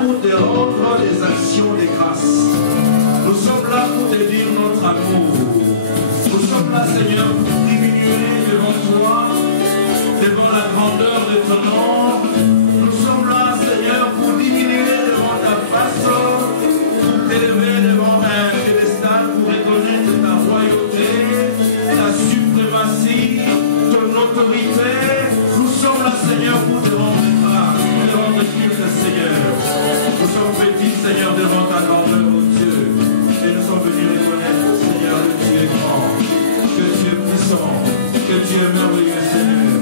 pour te rendre des actions de grâce. Nous sommes là pour te dire notre amour. Nous sommes là, Seigneur, pour diminuer devant toi, devant la grandeur de ton nom. Nous sommes là, Seigneur, pour diminuer devant ta face, pour t'élever devant un piédestal, pour reconnaître ta royauté, ta suprématie, ton autorité. Nous sommes là, Seigneur, pour te rendre grâce, pour te rendre culte, Seigneur. Nous sommes petits, Seigneur, devant ta grandeur, oh Dieu. Et nous sommes venus reconnaître, Seigneur, que tu es grand, que tu es puissant, que tu es merveilleux, Seigneur.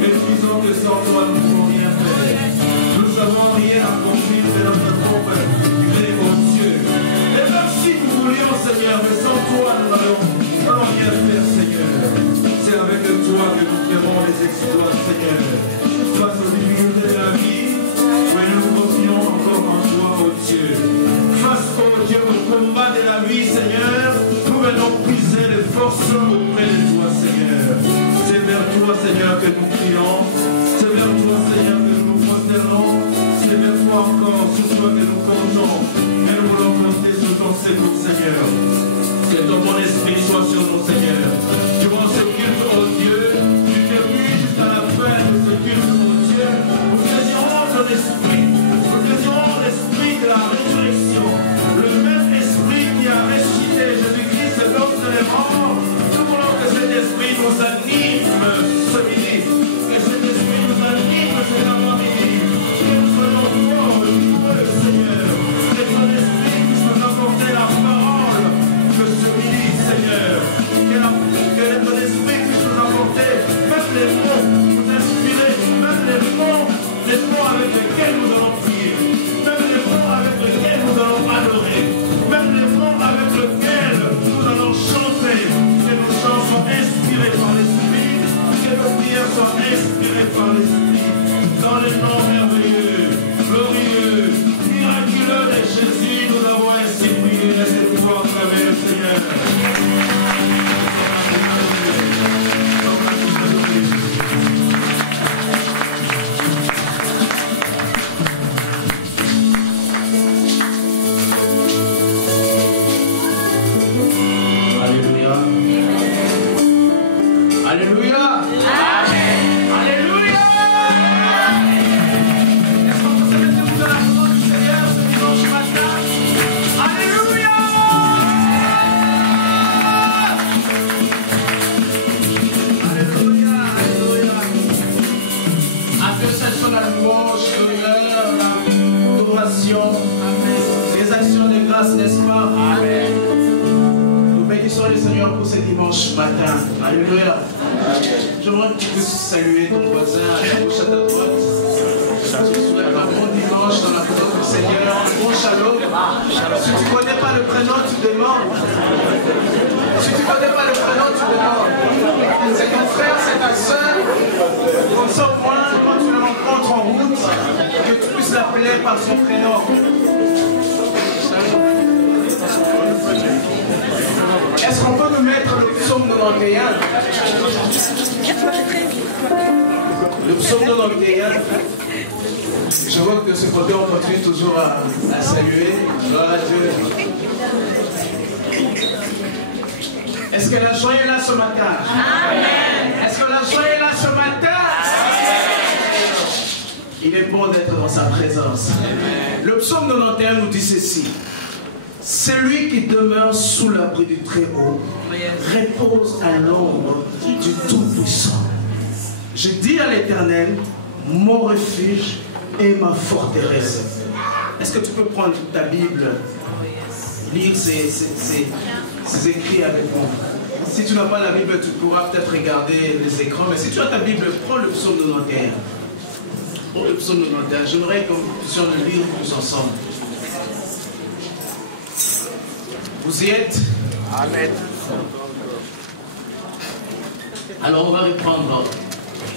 Et nous disons que sans toi, nous ne pouvons rien faire. Nous n'avons rien accompli de notre propre gré, oh Dieu. Et même si nous voulions, Seigneur, mais sans toi, nous n'allons rien faire, Seigneur. C'est avec toi que nous ferons les exploits, Seigneur. Face aux difficultés de la vie, mais nous confions encore en toi, oh Dieu. Face, oh Dieu, au combat de la vie, Seigneur, nous venons puiser les forces auprès de toi, Seigneur. C'est vers toi, Seigneur, que nous prions. C'est vers toi, Seigneur, que nous nous prosternons. C'est vers toi encore, sur toi que nous comptons. Mais nous voulons compter sur ton secours, Seigneur. Que ton bon esprit soit sur nous, Seigneur. Durant ce culte, oh Dieu, du début jusqu'à la fin de ce culte, oh Dieu, nous désirons ton esprit. Nous désirons l'esprit de la résurrection. Le même esprit qui a ressuscité Jésus-Christ d'entre les morts. Nous voulons que cet esprit nous anime ce midi. Que cet esprit nous anime cet après-midi. Que nous soyons forts et heureux, Seigneur. Que ton esprit puisse nous apporter la parole de ce midi, Seigneur. Que ton esprit puisse nous apporter même les mots, nous inspirer, même les mots avec lesquels nous allons prier, même les mots avec lesquels nous allons adorer, même les mots avec lesquels nous allons chanter. Que nos chants soient inspirés par l'Esprit, que nos prières soient inspirées par l'Esprit. Dans les noms merveilleux, glorieux, miraculeux de Jésus, nous avons ainsi prié. Laissez-nous acclamer le Seigneur. Alléluia. Amen. Alléluia. Est-ce qu'on peut se mettre debout dans la présence du Seigneur ce dimanche matin? Alléluia. Alléluia. Alléluia. À Dieu seul soit la louange, l'honneur, l'adoration. Amen. Les actions de grâce, n'est-ce pas? Amen. Nous bénissons le Seigneur pour ce dimanche matin. Alléluia. J'aimerais que tu puisses saluer ton voisin à gauche, à ta droite. Je te souhaite un bon dimanche dans la présence du Seigneur. Un bon shalom. Si tu ne connais pas le prénom, tu demandes. Si tu ne connais pas le prénom, tu demandes. C'est ton frère, c'est ta soeur. Comme ça, au moins, quand tu le rencontres en route, que tu puisses l'appeler par son prénom. Est-ce qu'on peut nous mettre le psaume 91? Le psaume 91. Je vois que de ce côté, on continue toujours à saluer. Gloire à Dieu. Est-ce que la joie est là ce matin? Amen. Est-ce que la joie est là ce matin? Amen. Il est bon d'être dans sa présence. Amen. Le psaume 91 nous dit ceci. Celui qui demeure sous l'abri du Très-Haut repose à l'ombre du Tout-Puissant. Je dis à l'Éternel, mon refuge et ma forteresse. Est-ce que tu peux prendre ta Bible, lire ces écrits avec moi? Si tu n'as pas la Bible, tu pourras peut-être regarder les écrans, mais si tu as ta Bible, prends le psaume 91. Prends le psaume 91. J'aimerais que nous puissions le lire tous ensemble. Vous y êtes? Amen. Alors on va reprendre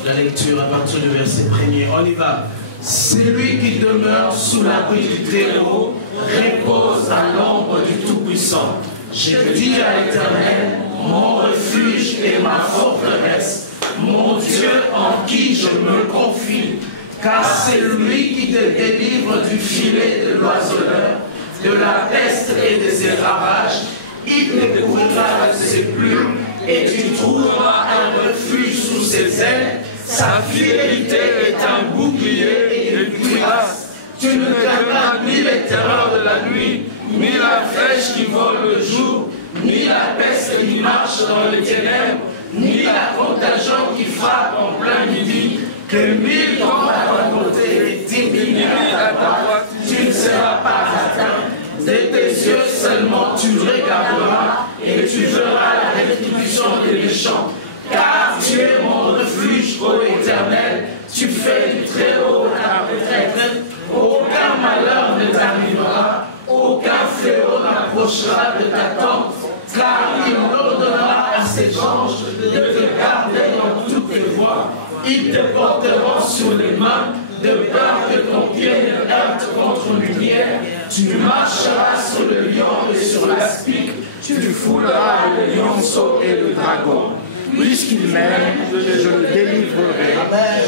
la lecture à partir du verset 1er. On y va. Celui qui demeure sous l'abri du Très-Haut repose à l'ombre du Tout-Puissant. Je dis à l'Éternel, mon refuge et ma forteresse, mon Dieu en qui je me confie. Car c'est lui qui te délivre du filet de l'oiseleur, de la peste et des ravages. Il te couvrira de ses plumes et tu trouveras un refuge sous ses ailes. Sa fidélité est un bouclier et une cuirasse. Tu ne craindras ni les terreurs de la nuit, ni la flèche qui vole le jour, ni la peste qui marche dans les ténèbres, ni la contagion qui frappe en plein midi. Que 1000 tombent à ta côté et 10 000 à ta droite, tu ne seras pas atteint. De tes yeux seulement tu regarderas et tu verras la restitution des méchants. Car tu es mon refuge, ô Éternel, tu fais du très haut ta retraite. Aucun malheur ne t'arrivera, aucun fléau n'approchera de ta tente, car il ordonnera à ses anges de te garder dans toutes tes voies. Ils te porteront sur les mains, de peur que ton pied ne heurte contre une lumière. Tu marcheras sur le lion et sur l'aspic, tu fouleras le lionceau et le dragon. Puisqu'il m'aime, je le délivrerai,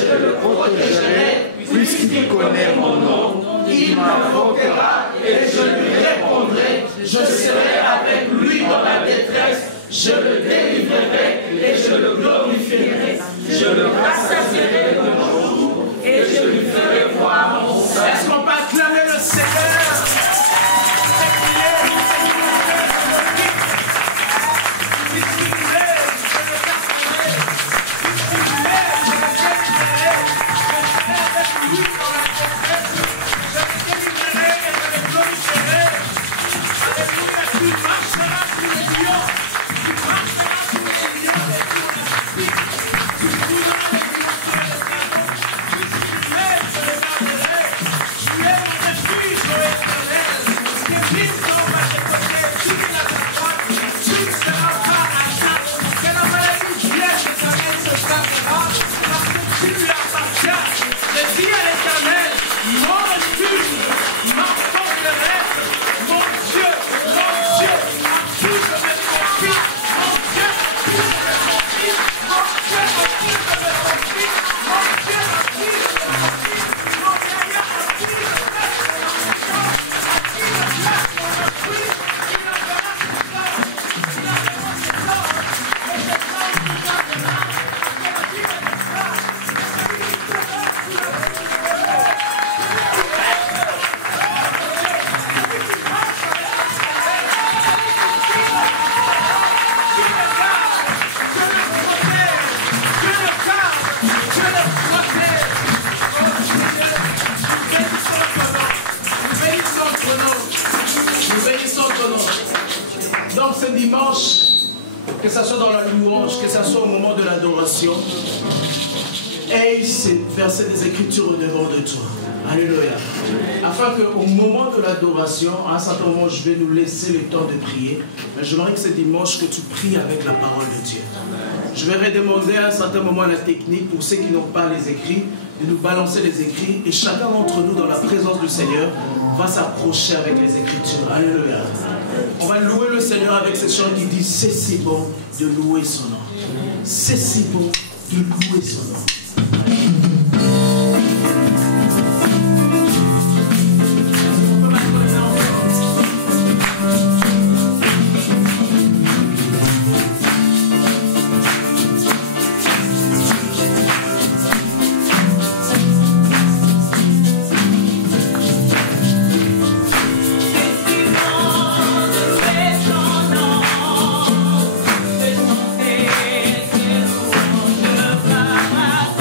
je le protégerai, puisqu'il connaît mon nom. Il m'invoquera et je lui répondrai. Je serai avec lui dans la détresse. Je le délivrerai et je le glorifierai. Je le rassasierai de mon jour et je lui ferai voir mon salut. Est-ce qu'on peut acclamer le Seigneur? Que ce soit dans la louange, que ce soit au moment de l'adoration, aie ces versets des Écritures au-devant de toi. Alléluia. Afin qu'au moment de l'adoration, à un certain moment, je vais nous laisser le temps de prier. Mais j'aimerais que ce dimanche, que tu pries avec la parole de Dieu. Je vais redemander à un certain moment la technique, pour ceux qui n'ont pas les écrits, de nous balancer les écrits. Et chacun d'entre nous, dans la présence du Seigneur, va s'approcher avec les Écritures. Alléluia. On va louer le Seigneur avec ce chant qui dit « C'est si bon de louer son nom. C'est si bon de louer son nom. » Bye.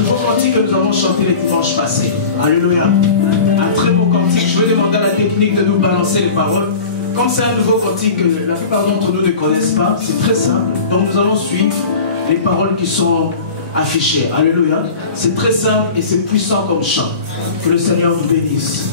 nouveau cantique que nous avons chanté les dimanches passés. Alléluia. Un très beau cantique. Je vais demander à la technique de nous balancer les paroles. Comme c'est un nouveau cantique que la plupart d'entre nous ne connaissent pas, c'est très simple. Donc nous allons suivre les paroles qui sont affichées. Alléluia. C'est très simple et c'est puissant comme chant. Que le Seigneur vous bénisse.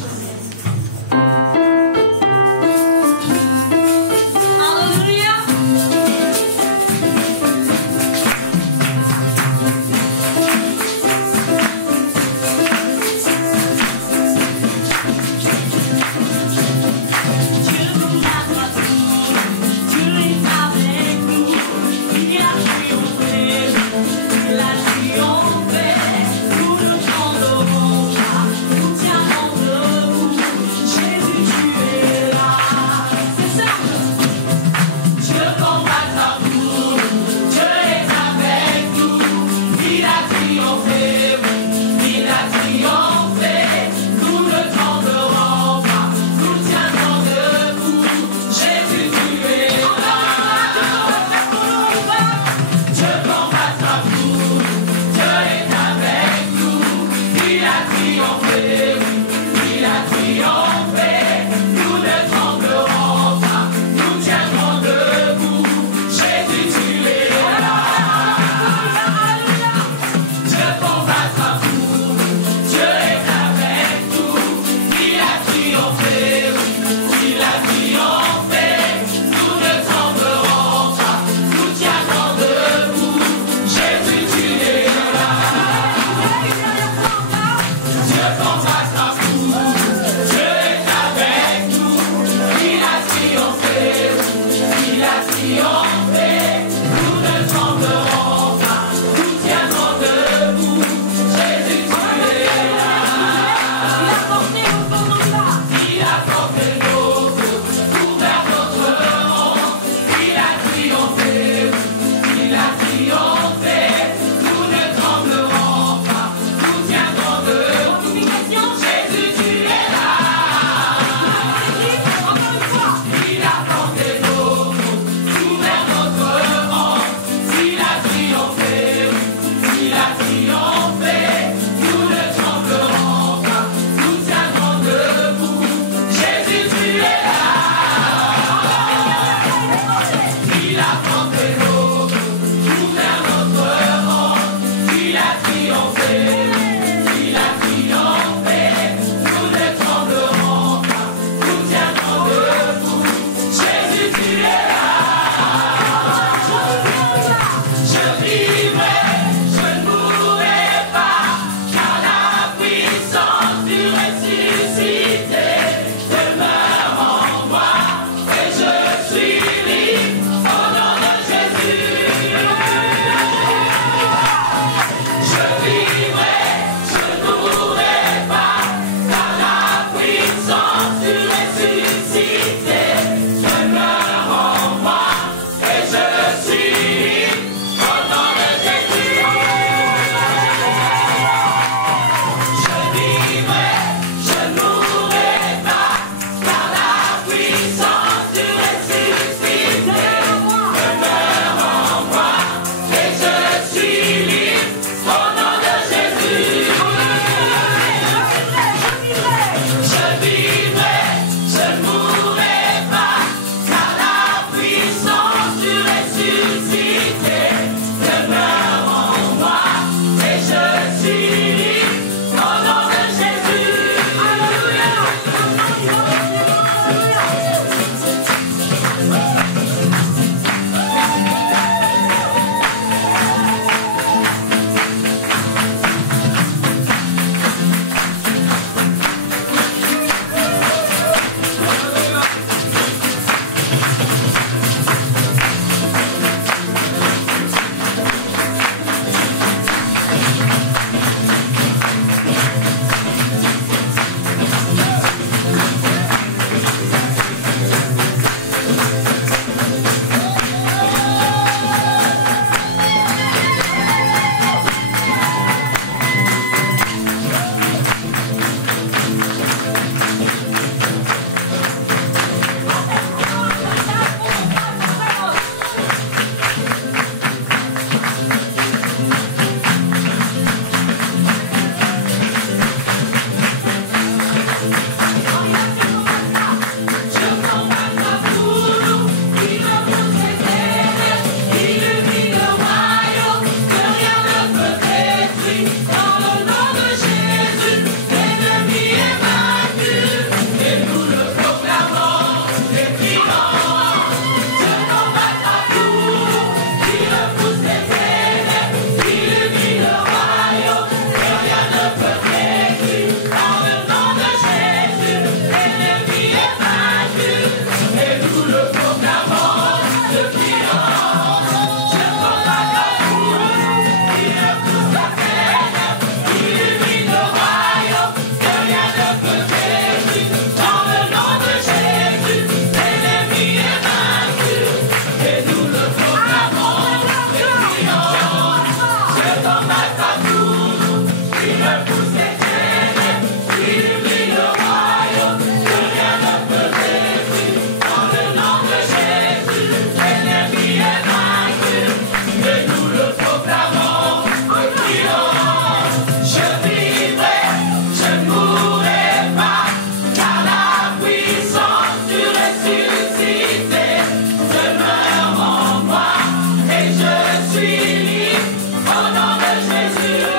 Je vivrai. Je suis libre au nom de Jésus.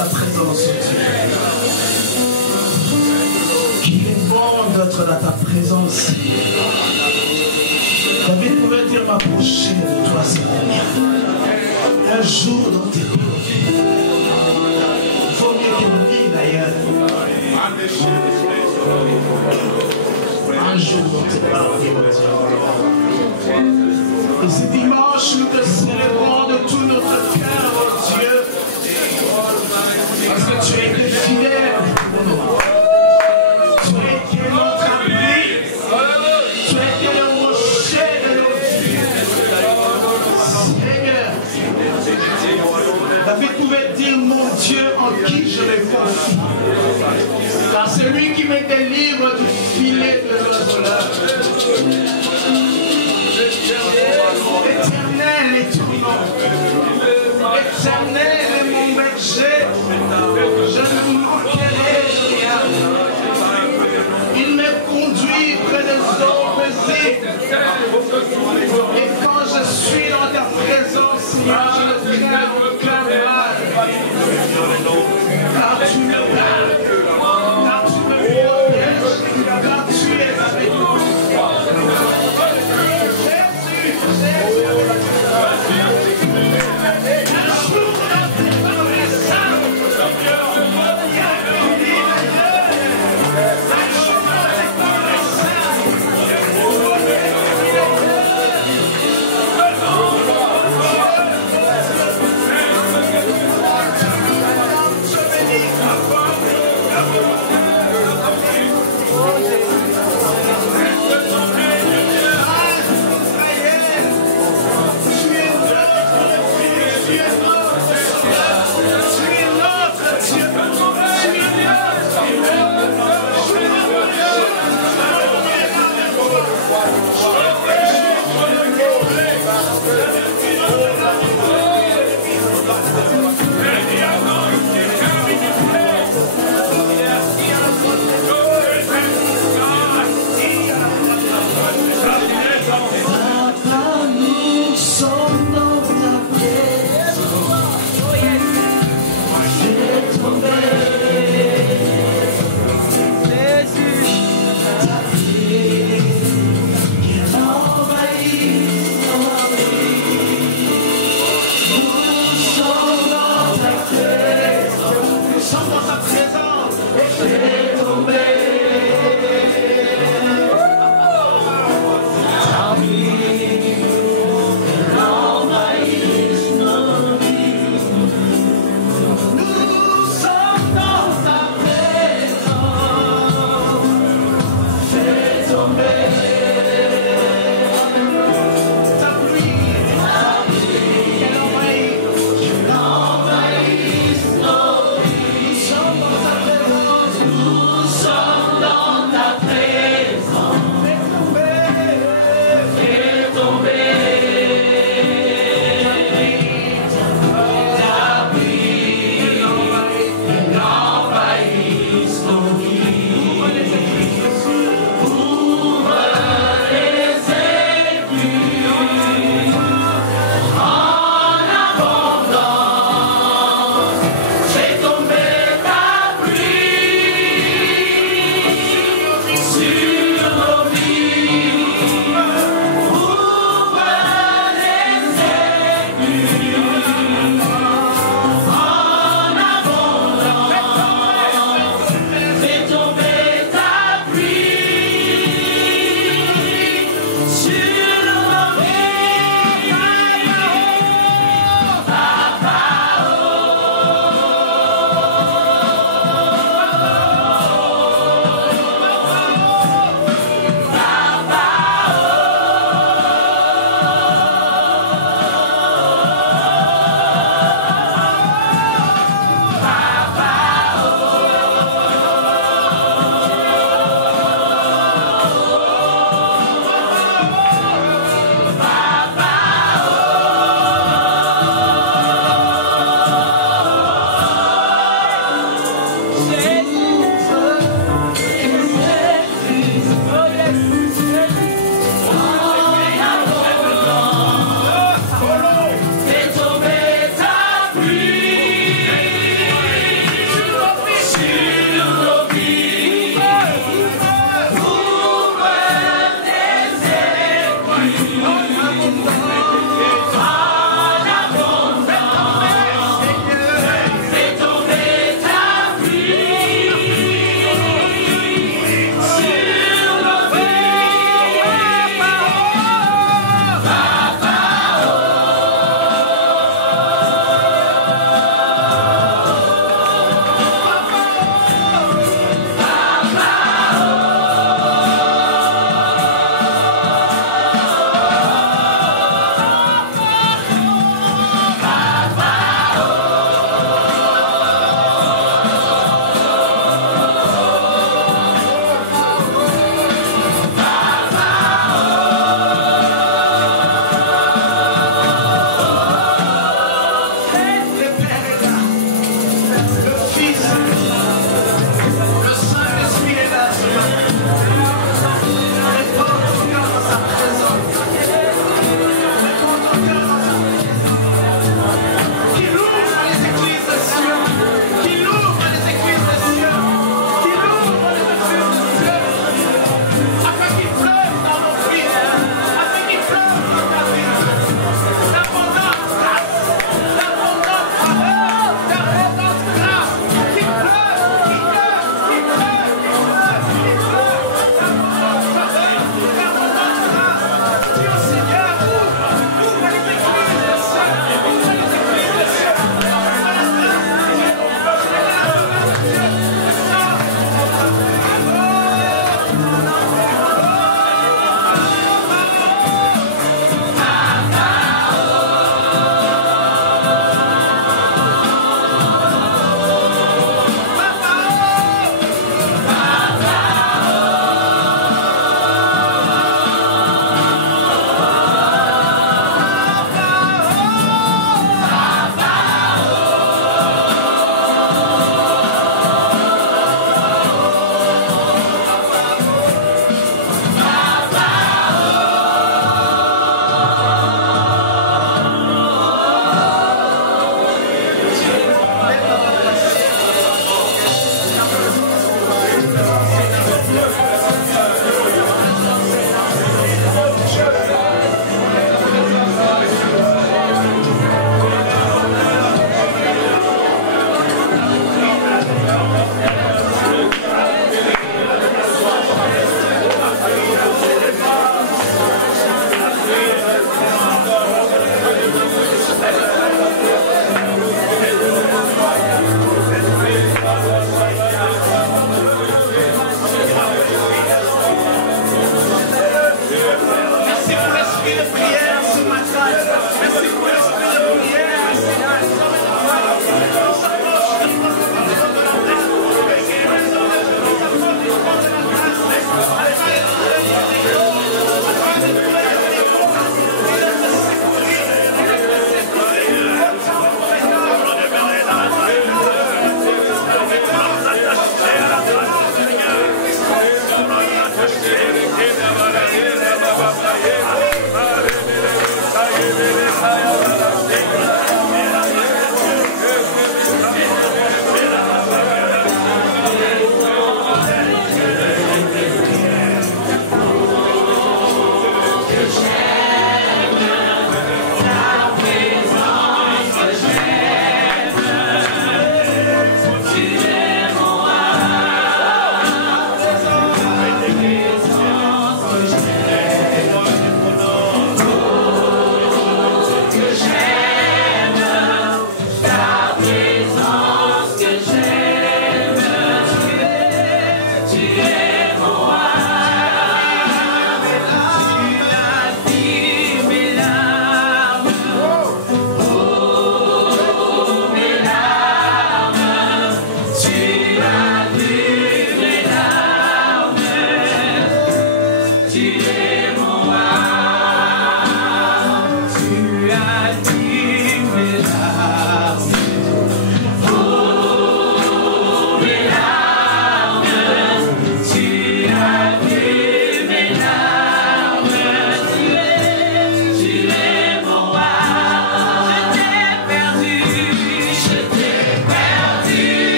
ta présence, Dieu. Qu'il est bon d'être dans ta présence. David pouvait dire m'approcher de toi, Seigneur. Un jour dans tes côtés. Il faut mieux qu'une vie d'ailleurs. Un jour dans tes parties, mon Dieu. Et ce dimanche, nous te célébrons de tout notre cœur, mon Dieu. Parce que tu as été fidèle pour nous. Tu as été notre abri. Tu as été le rocher de nos vies. Seigneur, David pouvait dire mon Dieu en qui je me confie. Car c'est lui qui me délivre du filet de notre voleur. Éternel est ton nom. Éternel est mon berger. Je ne manquerai de rien. Il me conduit près des eaux paisibles. Et quand je suis dans ta présence, Seigneur, je ne crains aucun mal. Car tu me gardes, car tu me protèges, car tu es avec moi.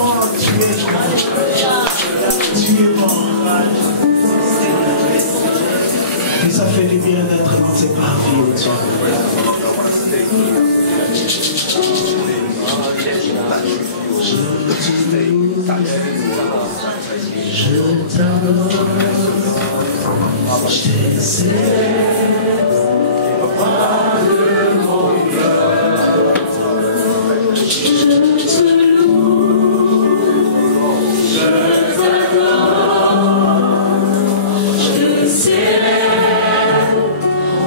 bon, tu es bon. Tu es bon. Et ça fait du bien d'être dans tes parvis, toi. Je t'adore, je t'excelle, roi de mon cœur. Je te loue, je t'adore, je t'excelle,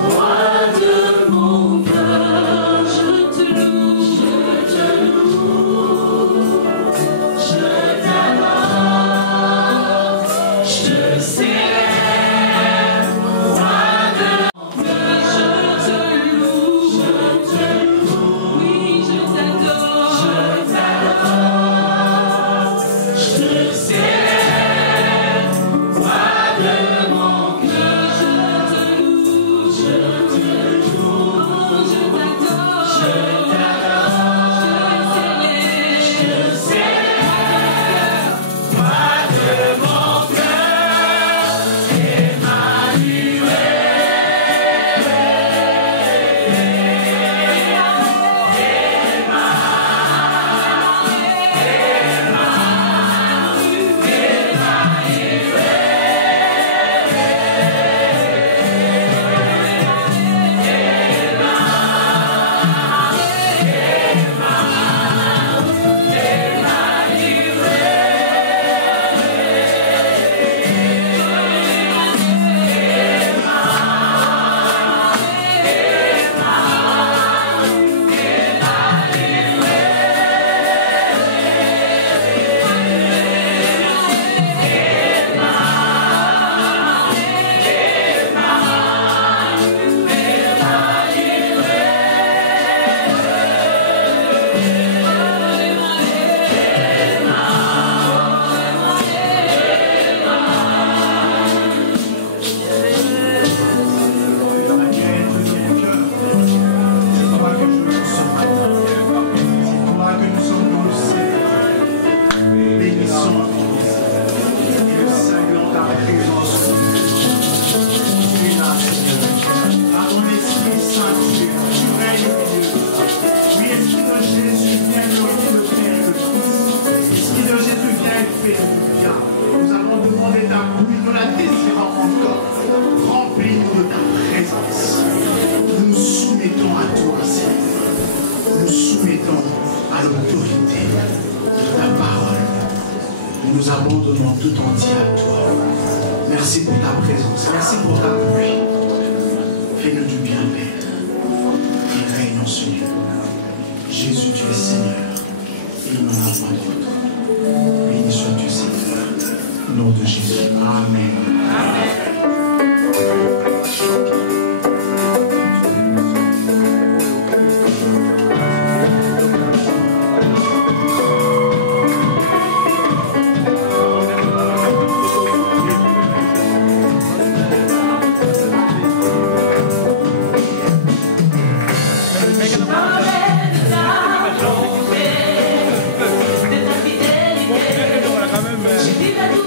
roi de mon cœur. Je te loue, je t'adore, je te célèbre, roi de mon cœur. Je te loue, oui, je t'adore, je te célèbre, roi de mon cœur. Je te loue, je t'adore, je te célèbre, roi de mon cœur. Nous allons demander ta pluie, nous la désirons encore. Remplis-nous de ta présence. Nous nous soumettons à toi, Seigneur. Nous nous soumettons à l'autorité de ta parole. Nous nous abandonnons tout entier à toi. Merci pour ta présence. Merci pour ta pluie. Fais-nous du bien, Père. Et règne en ce lieu. Jésus, tu es Seigneur. Il n'en a pas d'autre. Béni sois-tu, Seigneur. Au nom de Jésus. Amen. Amen. J'ai dit à tout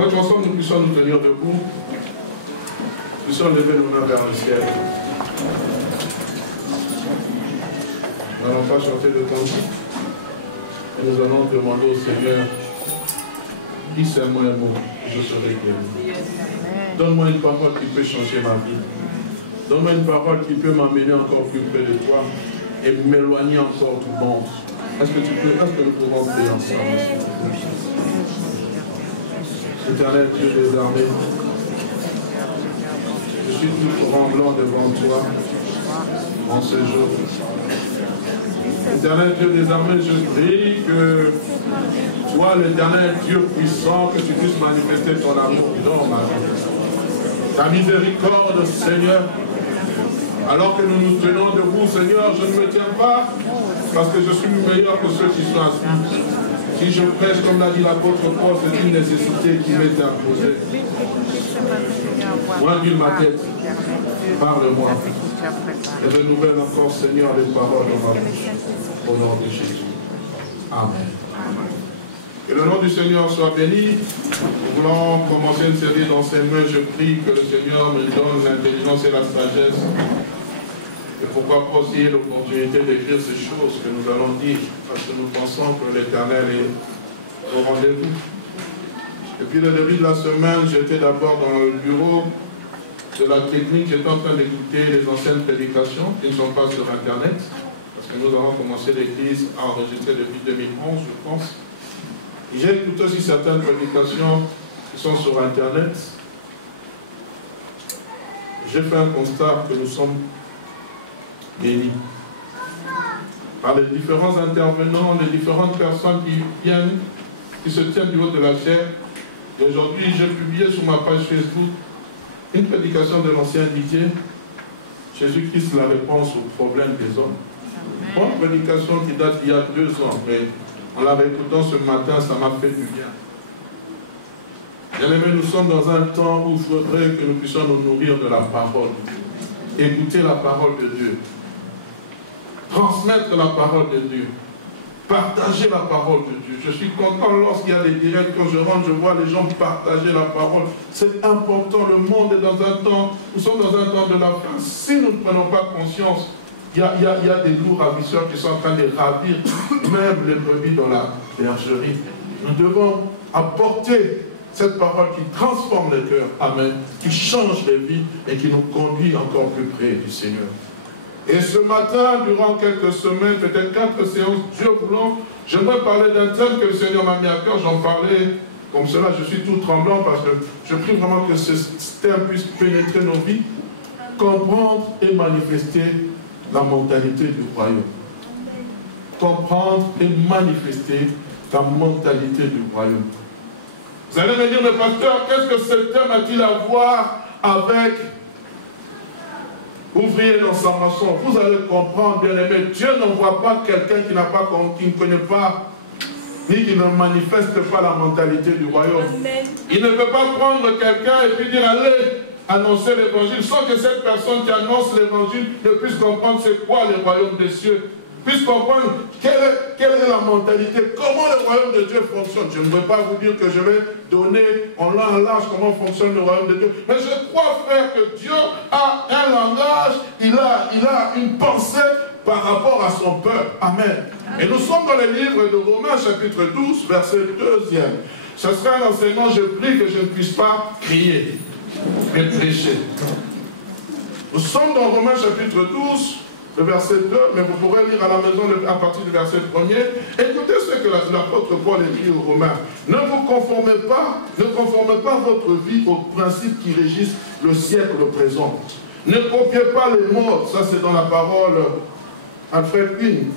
J'aimerais qu'ensemble nous puissions nous tenir debout. Nous puissions lever nos mains vers le ciel. Nous n'allons pas chanter de cantique. Et nous allons demander au Seigneur, dis-moi un mot, je serai guéri. Donne-moi une parole qui peut changer ma vie. Donne-moi une parole qui peut m'amener encore plus près de toi et m'éloigner encore du monde. Est-ce que nous pouvons prier ensemble? Éternel Dieu des armées, je suis tout tremblant devant toi en ce jour. Éternel Dieu des armées, je prie que toi, l'éternel Dieu puissant, que tu puisses manifester ton amour dans ma vie. Ta miséricorde, Seigneur. Alors que nous nous tenons debout, Seigneur, je ne me tiens pas parce que je suis meilleur que ceux qui sont assis. Si je prêche, comme l'a dit l'apôtre Paul, c'est une nécessité qui m'est imposée. Moi, Dieu, ma tête, parle-moi. Et renouvelle encore, Seigneur, les paroles de ma bouche. Au nom de Jésus. Amen. Que le nom du Seigneur soit béni. Nous voulons commencer une série d'enseignements. Je prie que le Seigneur me donne l'intelligence et la sagesse. Et pourquoi pas aussi l'opportunité d'écrire ces choses que nous allons dire, parce que nous pensons que l'Éternel est au rendez-vous. Depuis le début de la semaine, j'étais d'abord dans le bureau de la technique, j'étais en train d'écouter les anciennes prédications qui ne sont pas sur Internet, parce que nous avons commencé l'Église à enregistrer depuis 2011, je pense. J'ai écouté aussi certaines prédications qui sont sur Internet. J'ai fait un constat que nous sommes bénis par les différents intervenants, les différentes personnes qui viennent, qui se tiennent du haut de la chair. Et aujourd'hui, j'ai publié sur ma page Facebook une prédication de l'ancien Didier, Jésus-Christ, la réponse aux problèmes des hommes. Une prédication qui date d'il y a 2 ans, mais en la réécoutant ce matin, ça m'a fait du bien. Bien aimé, nous sommes dans un temps où il faudrait que nous puissions nous nourrir de la parole, écouter la parole de Dieu, transmettre la parole de Dieu, partager la parole de Dieu. Je suis content lorsqu'il y a des directs, quand je rentre, je vois les gens partager la parole. C'est important, le monde est dans un temps, nous sommes dans un temps de la fin. Si nous ne prenons pas conscience, il y a des loups ravisseurs qui sont en train de ravir même les brebis dans la bergerie. Nous devons apporter cette parole qui transforme les cœurs, amen, qui change les vies et qui nous conduit encore plus près du Seigneur. Et ce matin, durant quelques semaines, peut-être 4 séances, Dieu voulant, j'aimerais parler d'un thème que le Seigneur m'a mis à cœur. J'en parlais comme cela, je suis tout tremblant parce que je prie vraiment que ce thème puisse pénétrer nos vies, comprendre et manifester la mentalité du royaume. Comprendre et manifester la mentalité du royaume. Vous allez me dire, mais pasteur, qu'est-ce que ce thème a-t-il à voir avec ouvrier dans sa maçon? Vous allez comprendre, bien aimé, Dieu n'envoie pas quelqu'un qui ne connaît pas, ni qui ne manifeste pas la mentalité du royaume. Amen. Il ne peut pas prendre quelqu'un et puis dire, allez, annoncer l'évangile, sans que cette personne qui annonce l'évangile ne puisse comprendre c'est quoi le royaume des cieux, puisse comprendre quelle est la mentalité, comment le royaume de Dieu fonctionne. Je ne veux pas vous dire que je vais donner en long et large comment fonctionne le royaume de Dieu, mais je crois, frère, que Dieu a un langage, il a une pensée par rapport à son peuple. Amen. Et nous sommes dans le livre de Romains, chapitre 12, verset 2e. Ce sera un enseignement, je prie que je ne puisse pas crier, mais prêcher. Nous sommes dans Romains, chapitre 12, le verset 2, mais vous pourrez lire à la maison à partir du verset 1er. Écoutez ce que l'apôtre Paul écrit aux Romains. Ne conformez pas votre vie aux principes qui régissent le siècle présent. Ne copiez pas les modes, ça c'est dans la parole Alfred Ping.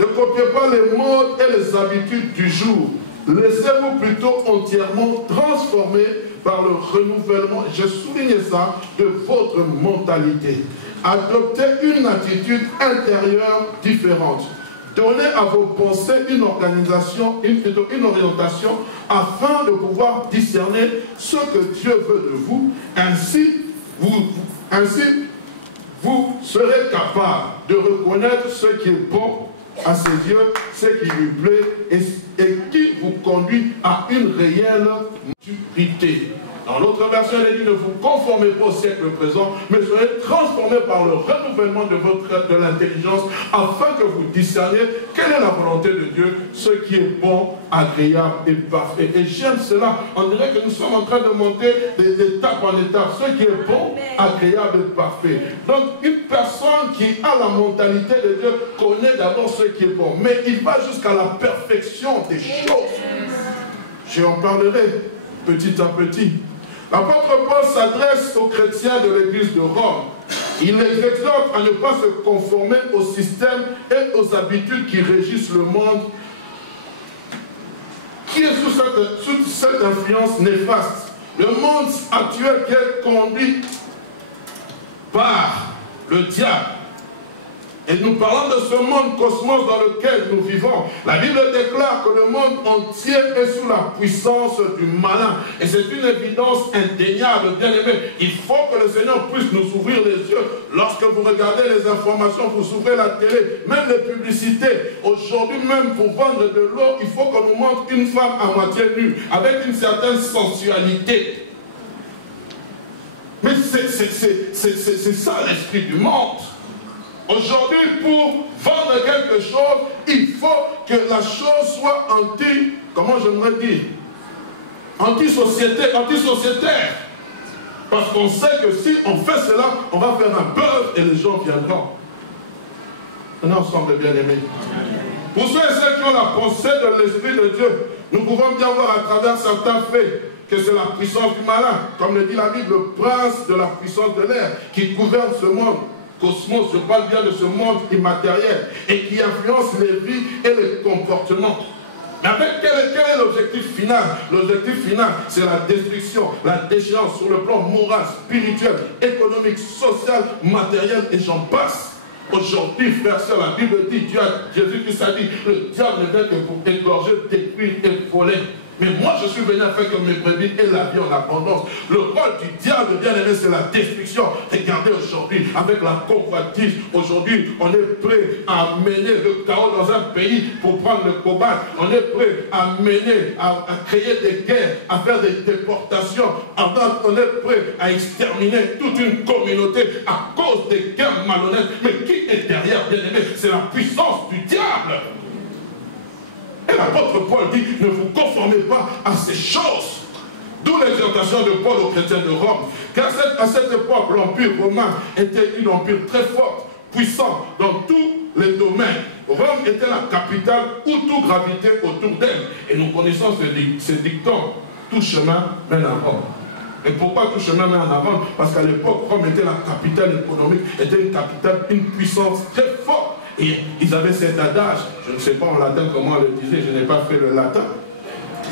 Ne copiez pas les modes et les habitudes du jour. Laissez-vous plutôt entièrement transformer par le renouvellement, je souligne ça, de votre mentalité. Adoptez une attitude intérieure différente. Donnez à vos pensées une organisation, une orientation, afin de pouvoir discerner ce que Dieu veut de vous. Ainsi, vous serez capable de reconnaître ce qui est bon, à ses yeux, ce qui lui plaît et qui vous conduit à une réelle maturité. Dans l'autre version, il dit, ne vous conformez pas au siècle présent, mais soyez transformés par le renouvellement de l'intelligence, afin que vous discerniez quelle est la volonté de Dieu, ce qui est bon, agréable et parfait. Et j'aime cela. On dirait que nous sommes en train de monter d'étape en étape, ce qui est bon, agréable et parfait. Donc, une personne qui a la mentalité de Dieu connaît d'abord ce qui est bon, mais il va jusqu'à la perfection des choses. J'en parlerai petit à petit. L'apôtre Paul s'adresse aux chrétiens de l'église de Rome. Il les exhorte à ne pas se conformer au système et aux habitudes qui régissent le monde, qui est sous cette influence néfaste. Le monde actuel qui est conduit par le diable. Et nous parlons de ce monde cosmos dans lequel nous vivons. La Bible déclare que le monde entier est sous la puissance du malin. Et c'est une évidence indéniable, bien aimé. Il faut que le Seigneur puisse nous ouvrir les yeux. Lorsque vous regardez les informations, vous ouvrez la télé, même les publicités. Aujourd'hui même, pour vendre de l'eau, il faut qu'on nous montre une femme à moitié nue, avec une certaine sensualité. Mais c'est ça l'esprit du monde. Aujourd'hui, pour vendre quelque chose, il faut que la chose soit comment j'aimerais dire, anti-sociétaire. Parce qu'on sait que si on fait cela, on va faire un buzz et les gens viendront. On est ensemble, bien aimés. Pour ceux et ceux qui ont la pensée de l'Esprit de Dieu, nous pouvons bien voir à travers certains faits que c'est la puissance du malin, comme le dit la Bible, le prince de la puissance de l'air, qui gouverne ce monde. Cosmos, je parle bien de ce monde immatériel et qui influence les vies et les comportements. Mais avec quel est l'objectif final? L'objectif final, c'est la destruction, la déchéance sur le plan moral, spirituel, économique, social, matériel et j'en passe. Aujourd'hui, frère, la Bible dit, Jésus-Christ a dit, le diable ne vient que pour égorger, détruire et voler. Mais moi, je suis venu afin que mes brebis aient la vie en abondance. Le rôle du diable, bien aimé, c'est la destruction. Regardez aujourd'hui, avec la convoitise, aujourd'hui, on est prêt à mener le chaos dans un pays pour prendre le cobalt. On est prêt à mener, à créer des guerres, à faire des déportations. On est prêt à exterminer toute une communauté à cause des guerres malhonnêtes. Mais qui est derrière, bien aimé? C'est la puissance du diable. Et l'apôtre Paul dit, ne vous conformez pas à ces choses. D'où l'exhortation de Paul aux chrétiens de Rome. Car à cette époque, l'empire romain était un empire très fort, puissant dans tous les domaines. Rome était la capitale où tout gravitait autour d'elle. Et nous connaissons ce dicton, tout chemin mène à Rome. Et pourquoi tout chemin mène à Rome? Parce qu'à l'époque, Rome était la capitale économique, était une capitale, une puissance très forte. Et ils avaient cet adage, je ne sais pas en latin comment on le disait, je n'ai pas fait le latin.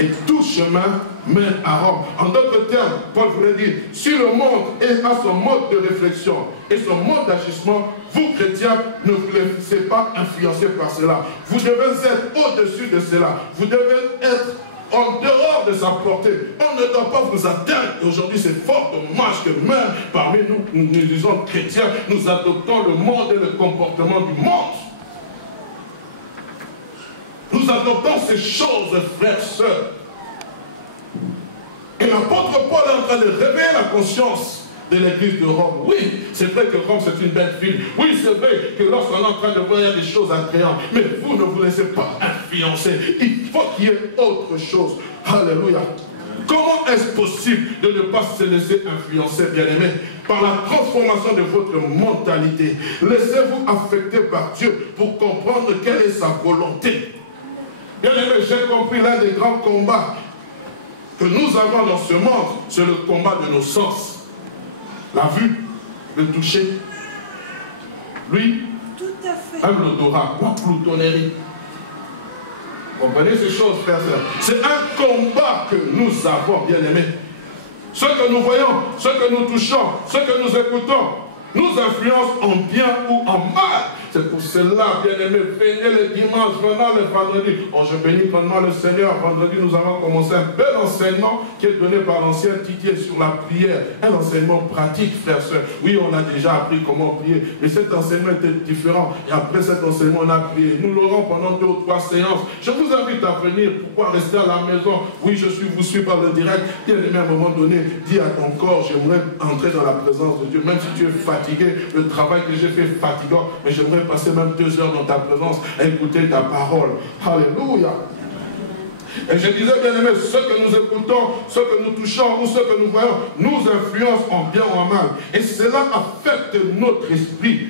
Et tout chemin mène à Rome. En d'autres termes, Paul voulait dire, si le monde a son mode de réflexion et son mode d'agissement, vous chrétiens, ne vous laissez pas influencer par cela. Vous devez être au-dessus de cela. Vous devez être en dehors de sa portée. On ne doit pas vous atteindre. Et aujourd'hui, c'est fort dommage que même parmi nous, nous disons chrétiens, nous adoptons le monde et le comportement du monde. Nous adoptons ces choses, frères, sœurs. Et l'apôtre Paul est en train de réveiller la conscience de l'église de Rome. Oui, c'est vrai que Rome c'est une belle ville. Oui, c'est vrai que lorsqu'on est en train de voir, il y a des choses attrayantes. Mais vous ne vous laissez pas influencer. Il faut qu'il y ait autre chose. Alléluia. Comment est-ce possible de ne pas se laisser influencer, bien-aimés? Par la transformation de votre mentalité. Laissez-vous affecter par Dieu pour comprendre quelle est sa volonté. Bien-aimés, j'ai compris l'un des grands combats que nous avons dans ce monde, c'est le combat de nos sens. La vue, le toucher. Lui, même l'odorat, la gloutonnerie. Comprenez ces choses, frères et sœurs. C'est un combat que nous avons, bien aimés. Ce que nous voyons, ce que nous touchons, ce que nous écoutons, nous influencent en bien ou en mal. C'est pour cela, bien-aimés, venez le dimanche, venez le vendredi. Oh, je bénis maintenant le Seigneur. Vendredi, nous avons commencé un bel enseignement qui est donné par l'ancien Didier sur la prière. Un enseignement pratique, frères, sœurs. Oui, on a déjà appris comment prier, mais cet enseignement était différent. Et après cet enseignement, on a prié. Nous l'aurons pendant 2 ou 3 séances. Je vous invite à venir. Pourquoi rester à la maison? Oui, vous suis par le direct. Bien-aimé, à un moment donné, dis à ton corps, j'aimerais entrer dans la présence de Dieu. Même si tu es fatigué, le travail que j'ai fait est fatigant, mais j'aimerais passer même 2 heures dans ta présence à écouter ta parole. Alléluia. Et je disais, bien aimé, ce que nous écoutons, ce que nous touchons ou ce que nous voyons, nous influence en bien ou en mal. Et cela affecte notre esprit.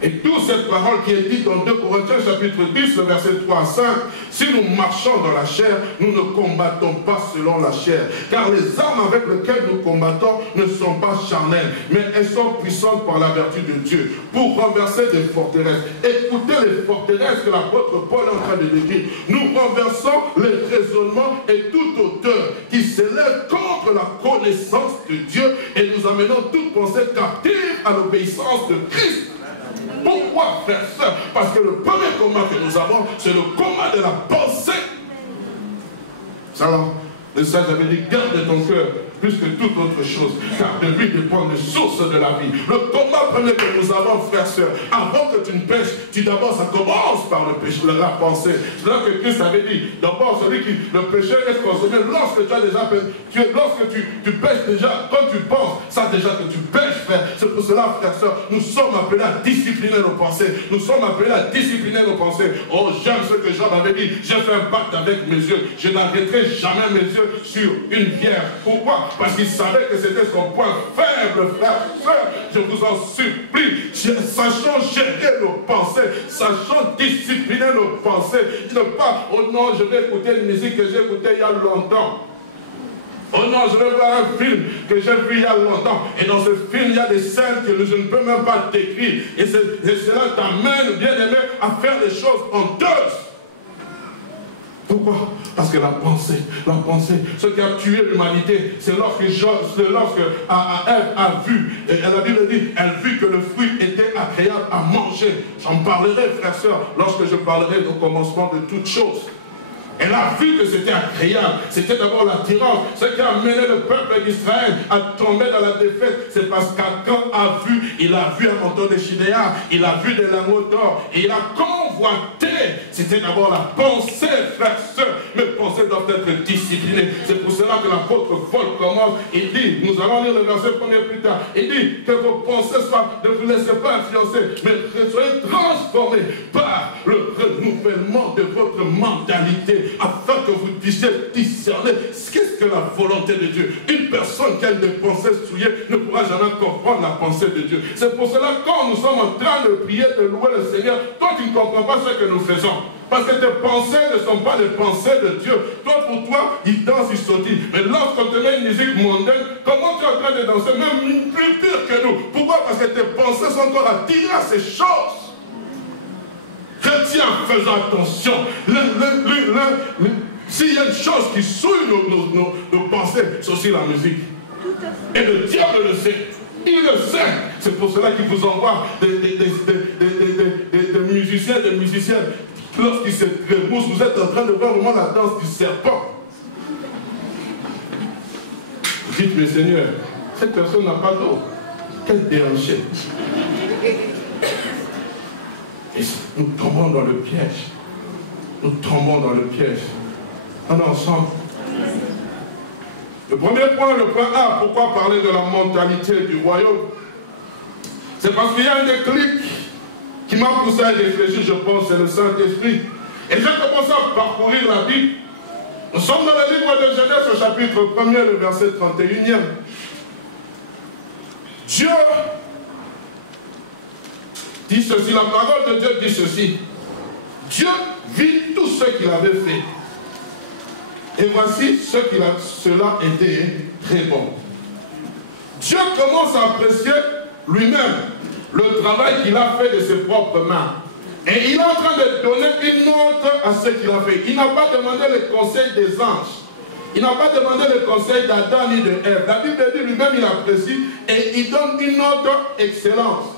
Et toute cette parole qui est dite dans 2 Corinthiens chapitre 10, le verset 3 à 5, si nous marchons dans la chair, nous ne combattons pas selon la chair. Car les armes avec lesquelles nous combattons ne sont pas charnelles, mais elles sont puissantes par la vertu de Dieu, pour renverser des forteresses. Écoutez les forteresses que l'apôtre Paul est en train de décrire. Nous renversons les raisonnements et toute hauteur qui s'élève contre la connaissance de Dieu, et nous amenons toute pensée captive à l'obéissance de Christ. Pourquoi faire ça? Parce que le premier combat que nous avons, c'est le combat de la pensée. Alors, le sage avait dit, garde ton cœur plus que toute autre chose, car de lui dépend les sources de la vie. Le combat premier que nous avons, frères, sœurs, avant que tu ne pêches, d'abord ça commence par le péché, la pensée. C'est là que Christ avait dit, d'abord celui qui, le péché est consommé lorsque tu as déjà pêché, lorsque tu pêches déjà, quand tu penses, ça déjà que tu pêches, frère. C'est pour cela, frères, sœurs, nous sommes appelés à discipliner nos pensées. Nous sommes appelés à discipliner nos pensées. Oh, j'aime ce que Job avait dit, j'ai fait un pacte avec mes yeux, je n'arrêterai jamais mes yeux sur une vierge. Pourquoi? Parce qu'il savait que c'était son point faible, frère, frère. Je vous en supplie, sachons gérer nos pensées, sachons discipliner nos pensées. Ne pas, oh non, je vais écouter une musique que j'ai écoutée il y a longtemps. Oh non, je vais voir un film que j'ai vu il y a longtemps. Et dans ce film, il y a des scènes que je ne peux même pas décrire. Et cela t'amène, bien aimé, à faire des choses honteuses. Pourquoi? Parce que la pensée, ce qui a tué l'humanité, c'est lorsque Ève a vu, et la Bible dit, elle vit que le fruit était agréable à manger. J'en parlerai, frères et sœurs, lorsque je parlerai au commencement de toutes choses. Elle a vu que c'était agréable. C'était d'abord l'attirance. Ce qui a amené le peuple d'Israël à tomber dans la défaite, c'est parce qu'Akan il a vu un manteau de Chinéa, il a vu des lingots d'or, et il a convoité. C'était d'abord la pensée, frères, sœurs. Mes pensées doivent être disciplinées. C'est pour cela que l'apôtre Paul commence. Il dit, nous allons lire le verset 1er plus tard, il dit que vos pensées soient, ne vous laissez pas influencer, mais que soyez transformés par le renouvellement de votre mentalité, afin que vous puissiez discerner qu'est-ce que la volonté de Dieu. Une personne qui a des pensées souillées ne pourra jamais comprendre la pensée de Dieu. C'est pour cela que quand nous sommes en train de prier, de louer le Seigneur, toi tu ne comprends pas ce que nous faisons. Parce que tes pensées ne sont pas les pensées de Dieu. Toi, pour toi, il danse, il sautille. Mais lorsqu'on te met une musique mondaine, comment tu es en train de danser? Même plus pire que nous. Pourquoi? Parce que tes pensées sont encore attirées à ces choses. Chrétiens, faisons attention. S'il y a une chose qui souille nos pensées, c'est aussi la musique. Et le diable le sait. Il le sait. C'est pour cela qu'il vous envoie des musiciens, des musiciennes. Lorsqu'ils se trémoussent, vous êtes en train de voir vraiment la danse du serpent. Dites, mais Seigneur, cette personne n'a pas d'eau. Quel déhanché. Et nous tombons dans le piège. Nous tombons dans le piège. On est ensemble. Le premier point, le point A, pourquoi parler de la mentalité du royaume? C'est parce qu'il y a un déclic qui m'a poussé à réfléchir, je pense, c'est le Saint-Esprit. Et j'ai commencé à parcourir la Bible. Nous sommes dans le livre de Genèse, au chapitre 1er, le verset 31e. Dieu dit ceci, la parole de Dieu dit ceci. Dieu vit tout ce qu'il avait fait. Et voici cela était très bon. Dieu commence à apprécier lui-même le travail qu'il a fait de ses propres mains. Et il est en train de donner une note à ce qu'il a fait. Il n'a pas demandé le conseil des anges. Il n'a pas demandé le conseil d'Adam ni de Ève. La Bible dit lui-même, il apprécie et il donne une note excellence.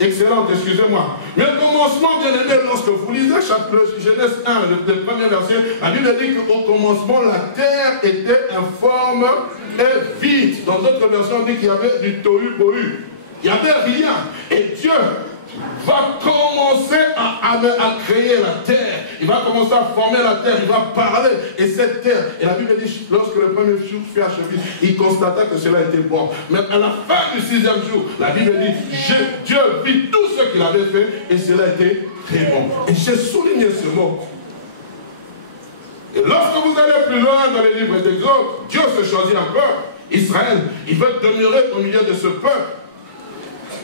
excellente, excusez-moi. Mais le commencement, bien aimé, lorsque vous lisez Genèse 1, le premier verset, la Bible dit qu'au commencement, la terre était informe et vide. Dans d'autres versions, on dit qu'il y avait du tohu-bohu. Il n'y avait rien. Et Dieu va commencer à créer la terre. Il va commencer à former la terre. Il va parler. Et cette terre, et la Bible dit, lorsque le premier jour fut achevé, il constata que cela était bon. Mais à la fin du 6e jour, la Bible dit, Dieu vit tout ce qu'il avait fait et cela était très bon. Et j'ai souligné ce mot. Et lorsque vous allez plus loin dans les livres d'Exode, Dieu se choisit un peuple, Israël. Il veut demeurer au milieu de ce peuple.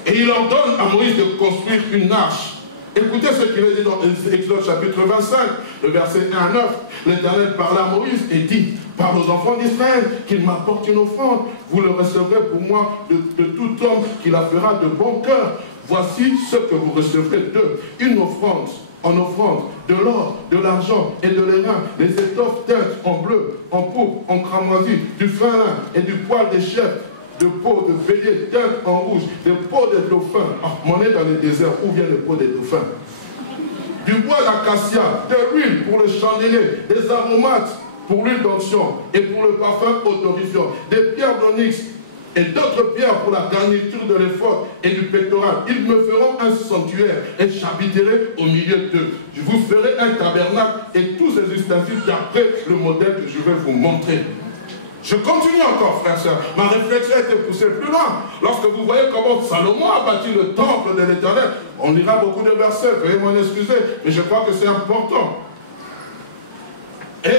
Et il ordonne à Moïse de construire une arche. Écoutez ce qu'il est dit dans Exode chapitre 25, le verset 1 à 9. L'Éternel parla à Moïse et dit, parle aux enfants d'Israël qu'ils m'apportent une offrande. Vous le recevrez pour moi de tout homme qui la fera de bon cœur. Voici ce que vous recevrez d'eux. Une offrande, en offrande, de l'or, de l'argent et de l'airain, les étoffes teintes en bleu, en pourpre, en cramoisi, du fin lin et du poil des chèvres, de peau de bélier teinte en rouge, de peau de dauphin. On est dans le désert, où vient le peau des dauphins? Du bois d'acacia, de l'huile pour le chandelier, des aromates pour l'huile d'onction et pour le parfum odorifiant, des pierres d'onyx et d'autres pierres pour la garniture de l'éphod et du pectoral. Ils me feront un sanctuaire et j'habiterai au milieu d'eux. Je vous ferai un tabernacle et tous ces ustensiles d'après le modèle que je vais vous montrer. Je continue encore, frères et sœurs. Ma réflexion a été poussée plus loin. Lorsque vous voyez comment Salomon a bâti le temple de l'Éternel, on lira beaucoup de versets, veuillez m'en excuser, mais je crois que c'est important. Et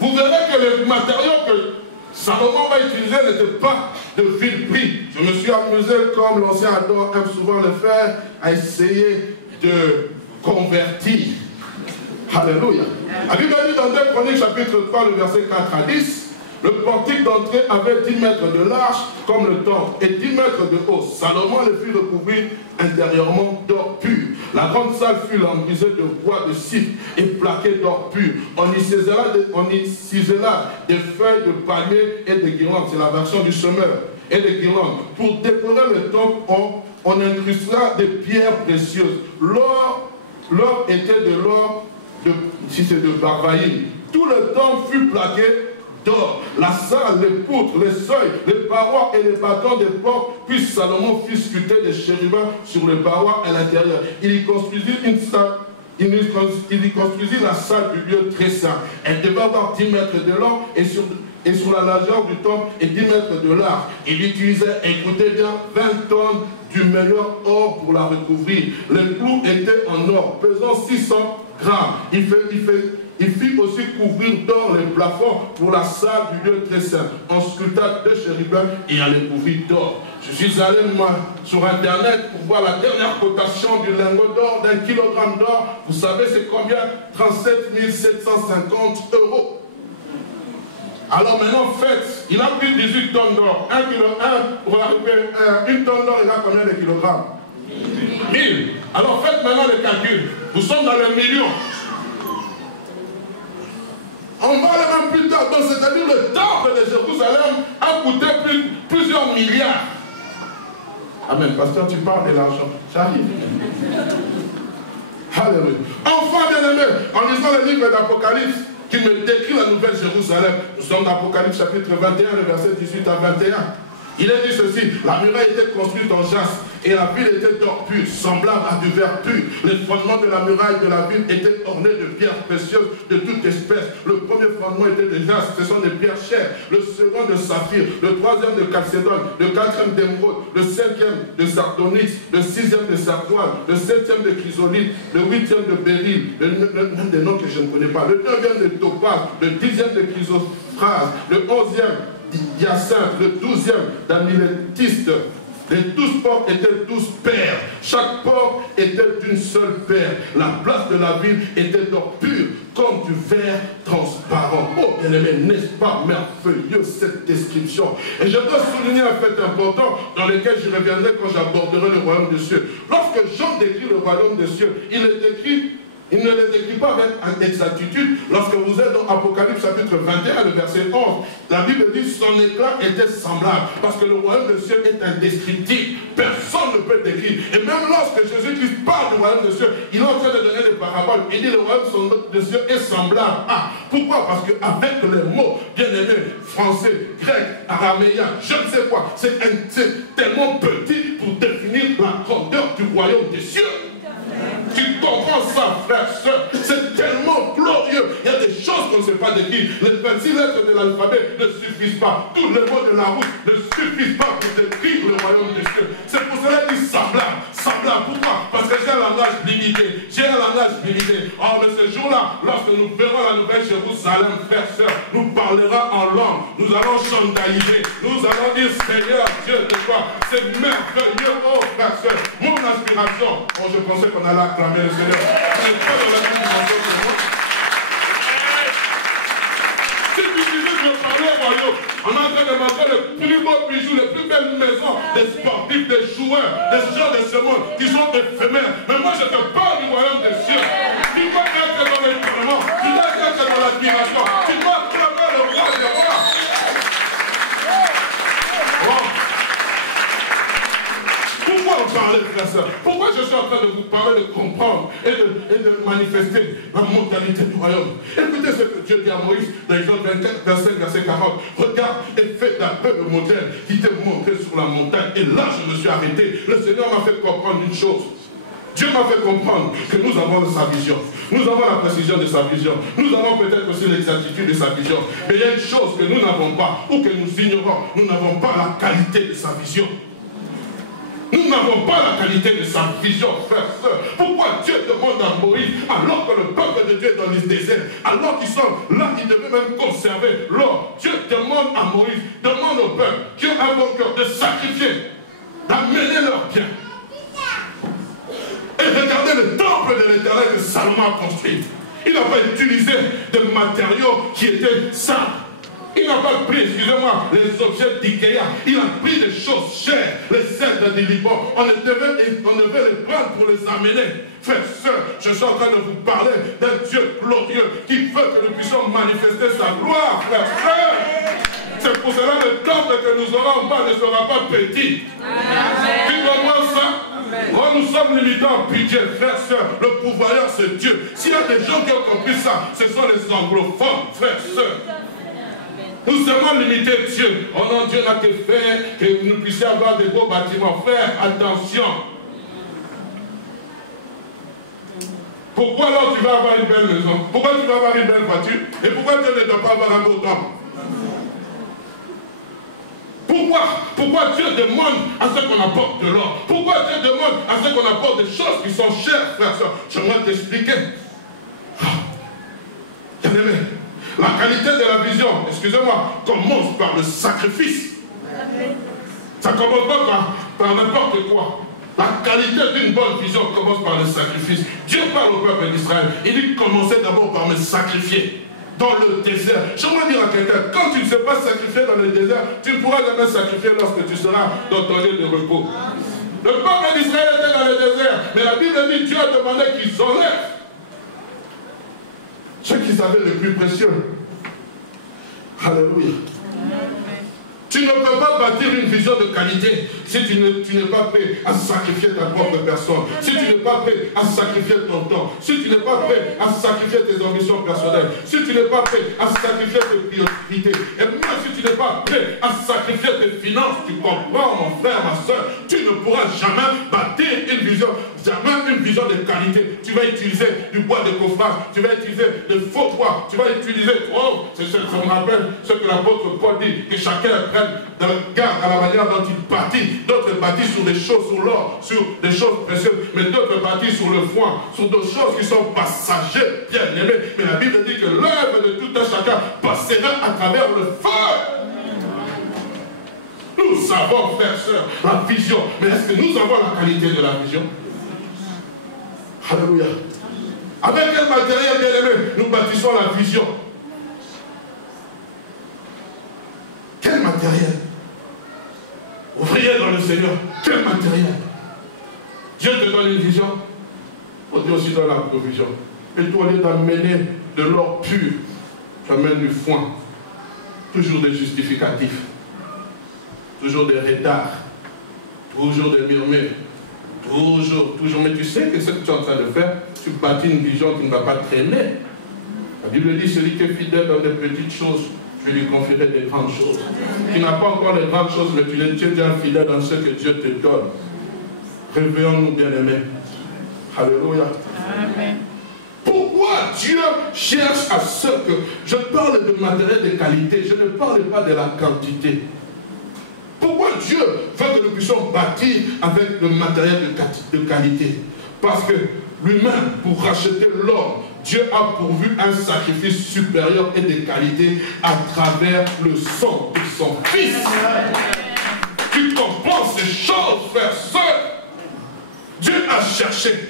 vous verrez que les matériaux que Salomon va utiliser n'étaient pas de vil prix. Je me suis amusé, comme l'ancien Ador aime souvent le faire, à essayer de convertir. Alléluia. La Bible dit dans 2 Chroniques chapitre 3, le verset 4 à 10, le portique d'entrée avait 10 mètres de large comme le temple et 10 mètres de haut. Salomon le fit recouvrir intérieurement d'or pur. La grande salle fut lambrisée de bois de cypre et plaquée d'or pur. On y cisela des feuilles de palmier et de guirlandes. C'est la version du semeur. Et des guirlandes. Pour décorer le temple, on incrustera des pierres précieuses. L'or était de l'or, si c'est de Barbaïm. Tout le temple fut plaqué d'or. La salle, les poutres, les seuils, les parois et les bâtons des portes, puis Salomon fit sculpter des chérubins sur les parois à l'intérieur. Il y construisit une salle. Il y construisit la salle du lieu très saint. Elle devait avoir 10 mètres de long et sur la largeur du temple et 10 mètres de large. Il utilisait, écoutez bien, 20 tonnes du meilleur or pour la recouvrir. Les clous étaient en or, pesant 600 grammes. Il fit aussi couvrir d'or les plafonds pour la salle du lieu très saint. On sculpta 2 chérubins et on les couvrit d'or. Je suis allé sur internet pour voir la dernière cotation du lingot d'or, d'1 kilogramme d'or. Vous savez c'est combien? 37 750 €. Alors maintenant faites, il a pris 18 tonnes d'or. Pour arriver à 1 tonne d'or, il a combien de kilogrammes? 1000. Alors faites maintenant le calcul. Nous sommes dans le million. On va aller même plus tard. Donc c'est-à-dire le temple de Jérusalem a coûté plusieurs milliards. Amen. Pasteur, tu parles de l'argent. J'arrive. Alléluia. Enfin, bien-aimé, en lisant le livre d'Apocalypse, qui me décrit la nouvelle Jérusalem, nous sommes dans Apocalypse chapitre 21, le verset 18 à 21. Il est dit ceci, la muraille était construite en jaspe et la ville était d'or pur, semblable à du verre pur. Les fondements de la muraille de la ville étaient ornés de pierres précieuses de toute espèce. Le premier fondement était de jaspe, ce sont des pierres chères. Le second de saphir, le troisième de calcédone, le quatrième d'émeraude, le cinquième de sardonyx, le sixième de sardoine, le septième de chrysolite, le huitième de béryl, même des noms que je ne connais pas, le neuvième de topaz, le dixième de chrysophrase, le onzième d'hyacinthe, le 12e d'améthyste. Les 12 portes étaient 12 paires. Chaque porte était d'une seule paire. La place de la ville était d'or pur, comme du verre transparent. Oh, bien-aimé, n'est-ce pas merveilleux cette description? Et je dois souligner un fait important dans lequel je reviendrai quand j'aborderai le royaume des cieux. Lorsque Jean décrit le royaume des cieux, il est écrit Il ne les décrit pas avec exactitude. Lorsque vous êtes dans Apocalypse chapitre 21, le verset 11, la Bible dit son éclat était semblable. Parce que le royaume des cieux est indescriptible. Personne ne peut le décrire. Et même lorsque Jésus-Christ parle du royaume des cieux, il est en train de donner des paraboles. Il dit le royaume des cieux est semblable. Ah, pourquoi? Parce qu'avec les mots, bien aimés, français, grec, araméen, je ne sais quoi, c'est tellement petit pour définir la grandeur du royaume des cieux. Tu comprends ça, frère, soeur? C'est tellement glorieux. Il y a des choses qu'on ne sait pas décrire. Les 26 lettres de l'alphabet ne suffisent pas. Tous les mots de la route ne suffisent pas pour décrire le royaume des cieux. C'est pour cela qu'il dit semblable. Semblable. Pourquoi? Parce que j'ai un langage limité. J'ai un langage limité. Or, mais ce jour-là, lorsque nous verrons la nouvelle Jérusalem, frère, soeur, nous parlera en langue. Nous allons chandailler. Nous allons dire, Seigneur, Dieu de toi, c'est merveilleux, oh, frère, soeur. Mon aspiration. Oh, je pensais qu'on allait acclamer le Seigneur. Je n'ai pas dans la même dimension que moi. Si tu disais de parler au royaume, on est en train de montrer le plus beau bijou, les plus belles maisons, des sportifs, des joueurs, des gens de ce monde qui sont éphémères. Mais moi, je te parle du royaume des cieux. Tu dois être dans l'étonnement, tu dois être dans l'admiration, tu dois acclamer le roi des rois. Pourquoi on parlait, frère, sœur? Pourquoi je suis en train de vous parler, de comprendre et de manifester la mentalité du royaume? Écoutez ce que Dieu dit à Moïse dans Exode 24, verset 40. Regarde et fais d'après le modèle qui t'est montré sur la montagne. Et là, je me suis arrêté. Le Seigneur m'a fait comprendre une chose. Dieu m'a fait comprendre que nous avons sa vision. Nous avons la précision de sa vision. Nous avons peut-être aussi l'exactitude de sa vision. Mais il y a une chose que nous n'avons pas, ou que nous ignorons. Nous n'avons pas la qualité de sa vision. Nous n'avons pas la qualité de sa vision, frère, soeur. Pourquoi Dieu demande à Moïse, alors que le peuple de Dieu est dans le désert, alors qu'ils sont là, ils devaient même conserver l'or. Dieu demande à Moïse, demande au peuple qui ont un bon cœur de sacrifier, d'amener leurs biens. Et regardez le temple de l'Éternel que Salomon a construit. Il n'a pas utilisé des matériaux qui étaient simples. Il n'a pas pris, excusez-moi, les objets d'Ikea. Il a pris des choses chères, les cèdres du Liban. On devait les prendre pour les amener. Frères, sœurs, je suis en train de vous parler d'un Dieu glorieux qui veut que nous puissions manifester sa gloire, frères, sœurs. C'est pour cela que le temple que nous aurons en bas ne sera pas petit. Tu comprends ça? Quand nous sommes limités en budget, frères, sœurs, le pourvoyeur c'est Dieu. S'il y a des gens qui ont compris ça, ce sont les anglophones, frères, sœurs. Nous sommes limités, Dieu. Oh non, Dieu n'a que faire que nous puissions avoir des beaux bâtiments. Frère, attention. Pourquoi alors tu vas avoir une belle maison? Pourquoi tu vas avoir une belle voiture? Et pourquoi tu ne dois pas avoir un beau temple? Pourquoi Dieu demande à ce qu'on apporte de l'or? Pourquoi Dieu demande à ce qu'on apporte des choses qui sont chères, frère? J'aimerais t'expliquer. Bien-aimé. La qualité de la vision, excusez-moi, commence par le sacrifice. Ça ne commence pas par n'importe quoi. La qualité d'une bonne vision commence par le sacrifice. Dieu parle au peuple d'Israël. Il dit commencez d'abord par me sacrifier dans le désert. J'aimerais dire à quelqu'un, quand tu ne sais pas sacrifier dans le désert, tu ne pourras jamais sacrifier lorsque tu seras dans ton lieu de repos. Le peuple d'Israël était dans le désert, mais la Bible dit Dieu a demandé qu'ils enlèvent ce qu'ils avaient le plus précieux. Alléluia. Tu ne peux pas bâtir une vision de qualité si tu n'es pas prêt à sacrifier ta propre personne, si tu n'es pas prêt à sacrifier ton temps, si tu n'es pas prêt à sacrifier tes ambitions personnelles, si tu n'es pas prêt à sacrifier tes priorités, et même si tu n'es pas prêt à sacrifier tes finances, tu comprends, mon frère, ma soeur, tu ne pourras jamais bâtir une vision, de qualité. Tu vas utiliser du bois de coffrage, tu vas utiliser de faux bois, tu vas utiliser, oh, c'est ce qu'on appelle ce que l'apôtre Paul dit, que chacun prenne garde à la manière dont il bâtit. D'autres bâtissent sur des choses, sur l'or, sur des choses précieuses, mais d'autres bâtissent sur le foin, sur des choses qui sont passagères, bien aimées. Mais la Bible dit que l'œuvre de tout un chacun passera à travers le feu. Nous savons, frères, sœurs, la vision. Mais est-ce que nous avons la qualité de la vision? Alléluia. Avec quel matériel, bien aimé, nous bâtissons la vision? Quel matériel? Ouvrier dans le Seigneur. Quel matériel? Dieu te donne une vision. Dieu aussi donne la provision. Et toi, au lieu d'amener de l'or pur, tu amènes du foin. Toujours des justificatifs. Toujours des retards. Toujours des murmures. Toujours. Mais tu sais que ce que tu es en train de faire, tu bâtis une vision qui ne va pas traîner. La Bible dit, celui qui est fidèle dans des petites choses, je lui confierai des grandes choses. Tu n'as pas encore les grandes choses, mais tu es déjà fidèle dans ce que Dieu te donne. Réveillons-nous, bien-aimés. Alléluia. Amen. Pourquoi Dieu cherche à ce que je parle de matériel de qualité, je ne parle pas de la quantité. Pourquoi Dieu veut que nous puissions bâtir avec le matériel de qualité? Parce que lui-même, pour racheter l'homme, Dieu a pourvu un sacrifice supérieur et de qualité à travers le sang de son Fils. Tu comprends ces choses, frère, sœur? Dieu a cherché.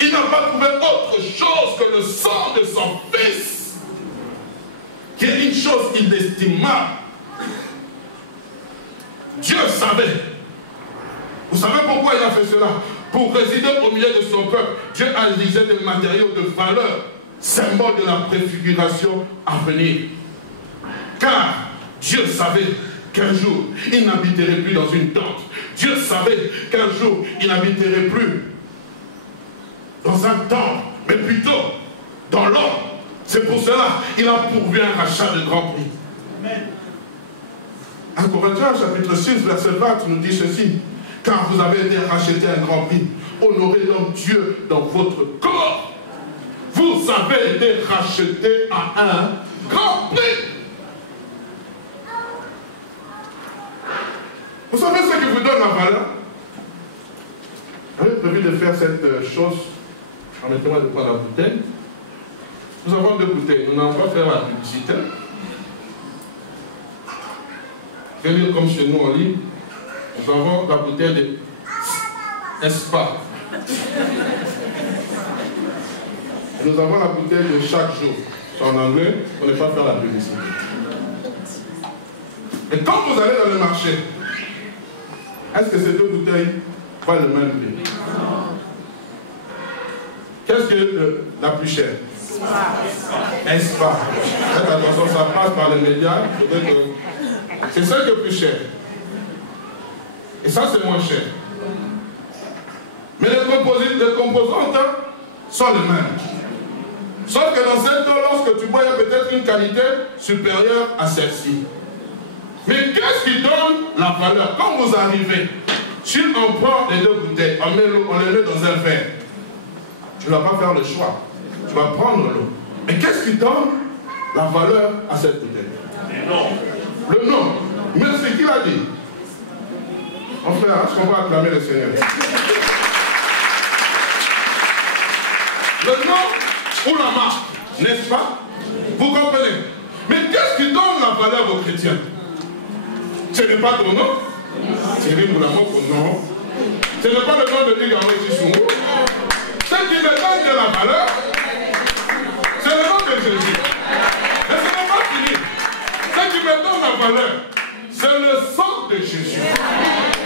Il n'a pas trouvé autre chose que le sang de son Fils, qui est une chose inestimable. Dieu savait. Vous savez pourquoi il a fait cela? Pour résider au milieu de son peuple. Dieu a utilisé des matériaux de valeur, symbole de la préfiguration à venir. Car Dieu savait qu'un jour, il n'habiterait plus dans une tente. Dieu savait qu'un jour, il n'habiterait plus dans un temple, mais plutôt dans l'homme. C'est pour cela qu'il a pourvu un rachat de grand prix. Amen. 1 Corinthiens chapitre 6, verset 20 nous dit ceci. Car vous avez été rachetés à un grand prix. Honorez donc Dieu dans votre corps. Vous avez été rachetés à un grand prix. Vous savez ce qui vous donne la valeur? J'avais prévu de faire cette chose. Permettez-moi de prendre la bouteille. Nous avons deux bouteilles. Nous n'allons pas faire la publicité. Je vais lire comme chez nous en ligne. Nous avons la bouteille de Espa. Et nous avons la bouteille de chaque jour. C'est en anglais, on ne peut pas faire la publicité. Et quand vous allez dans le marché, est-ce que ces deux bouteilles valent le même prix? Qu'est-ce qui est la plus chère? Espa. Faites attention, ça passe par les médias. C'est celle qui est plus chère. Et ça, c'est moins cher. Mais les composantes sont les mêmes. Sauf que dans cette eau, lorsque tu bois, il y a peut-être une qualité supérieure à celle-ci. Mais qu'est-ce qui donne la valeur? Quand vous arrivez, si on prend les deux bouteilles, on les met dans un verre, tu ne vas pas faire le choix. Tu vas prendre l'eau. Mais qu'est-ce qui donne la valeur à cette bouteille? Le nom. Le nom. Mais c'est qui l'a dit? Mon frère, est-ce qu'on va acclamer le Seigneur? Le nom ou la marque, n'est-ce pas? Vous comprenez? Mais qu'est-ce qui donne la valeur aux chrétiens? Ce n'est pas ton nom? C'est Rimoulamoko, non. Ce n'est pas le nom de Ligamo Chissungu. Ce qui me donne de la valeur, c'est le nom de Jésus. Mais ce n'est pas fini. Ce qui me donne la valeur, c'est le sang de Jésus.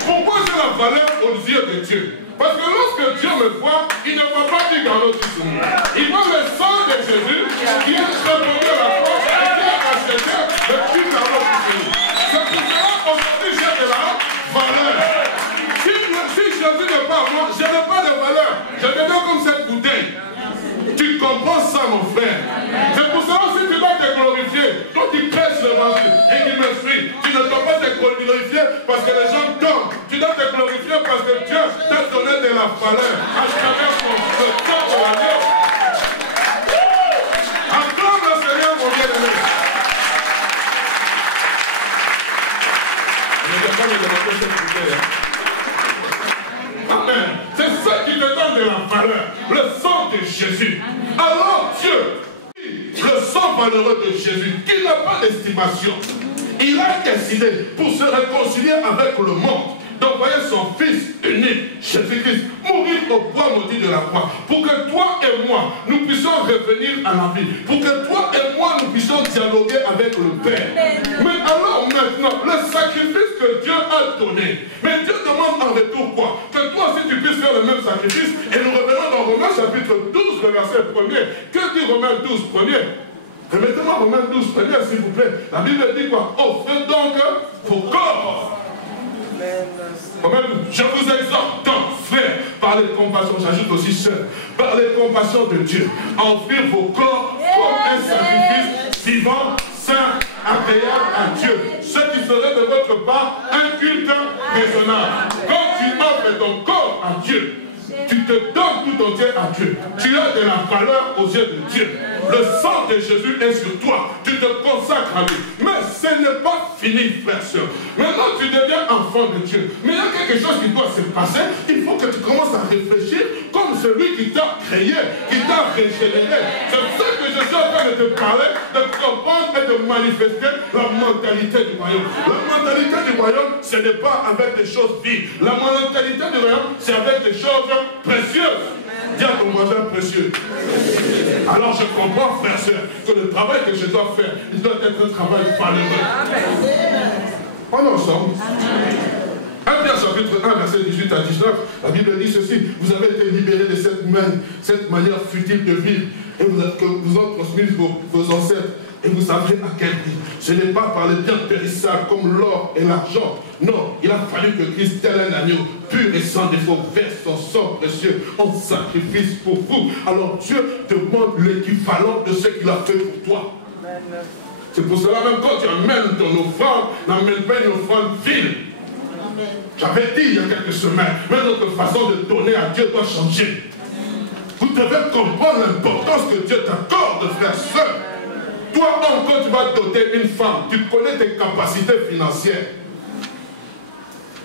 Pourquoi j'ai la valeur aux yeux de Dieu? Parce que lorsque Dieu me voit, il ne voit pas Ligamo Chissungu. Il voit le sang de Jésus qui est répondu à la croix et qui a acheté le Ligamo Chissungu. C'est pour cela qu'aujourd'hui j'ai de la valeur. Si Jésus n'est pas moi, je n'ai pas de valeur. Je deviens comme cette bouteille. Tu comprends ça, mon frère? C'est pour cela que si tu dois te glorifier, toi qui prêches l'évangile et qui me suis, tu ne dois pas te glorifier parce que les gens tombent. Tu dois te glorifier parce que Dieu t'a donné de la valeur à travers le temps de la vie. Acclame le Seigneur, mon bien-aimé. Amen. C'est ça qui te donne de la valeur. Le sang de Jésus. Alors Dieu, le sang valeureux de Jésus, qui n'a pas d'estimation, il a décidé pour se réconcilier avec le monde d'envoyer son Fils unique, Jésus-Christ, mourir au bois maudit de la croix, pour que toi et moi, nous puissions revenir à la vie, pour que toi et moi, nous puissions dialoguer avec le Père. Mais alors maintenant, le sacrifice que Dieu a donné, mais Dieu demande en retour quoi? Que toi aussi tu puisses faire le même sacrifice, et nous revenons dans Romains chapitre 12, le verset verset 1er. Que dit Romains 12, 1er? Remettez-moi Romains 12, 1er, s'il vous plaît. La Bible dit quoi? Offrez donc vos corps. Je vous exhorte donc, frères, par les compassions, j'ajoute aussi sœurs, par les compassions de Dieu, à offrir vos corps comme un sacrifice vivant, saint, agréable à Dieu. Ce qui serait de votre part un culte raisonnable. Quand tu offres ton corps à Dieu, tu te donnes tout entier à Dieu. Tu as de la valeur aux yeux de Dieu. Le sang de Jésus est sur toi. Tu te consacres à lui. Mais ce n'est pas fini, frère, soeur. Maintenant, tu deviens enfant de Dieu. Mais il y a quelque chose qui doit se passer. Il faut que tu commences à réfléchir comme celui qui t'a créé, qui t'a régénéré. C'est pour ça que je suis en train de te parler, de comprendre et de manifester la mentalité du royaume. La mentalité du royaume, ce n'est pas avec des choses vives. La mentalité du royaume, c'est avec des choses précieuses. Dis à ton voisin précieux. Alors je comprends, frère, soeur, que le travail que je dois faire, il doit être un travail valeureux. On est ensemble. 1 Pierre chapitre 1, verset 18 à 19, la Bible dit ceci: vous avez été libérés de cette manière futile de vivre, et que vous ont transmis vos ancêtres. Et vous savez à quel prix. Ce n'est pas par les biens périssables comme l'or et l'argent. Non, il a fallu que Christ, tel un agneau, pur et sans défaut, verse son sang précieux en sacrifice pour vous. Alors Dieu demande l'équivalent de ce qu'il a fait pour toi. C'est pour cela même quand tu amènes ton offrande, n'amène pas une offrande vile. J'avais dit il y a quelques semaines, mais notre façon de donner à Dieu doit changer. Vous devez comprendre l'importance que Dieu t'accorde, frère, soeur. Toi, homme, quand tu vas doter une femme, tu connais tes capacités financières.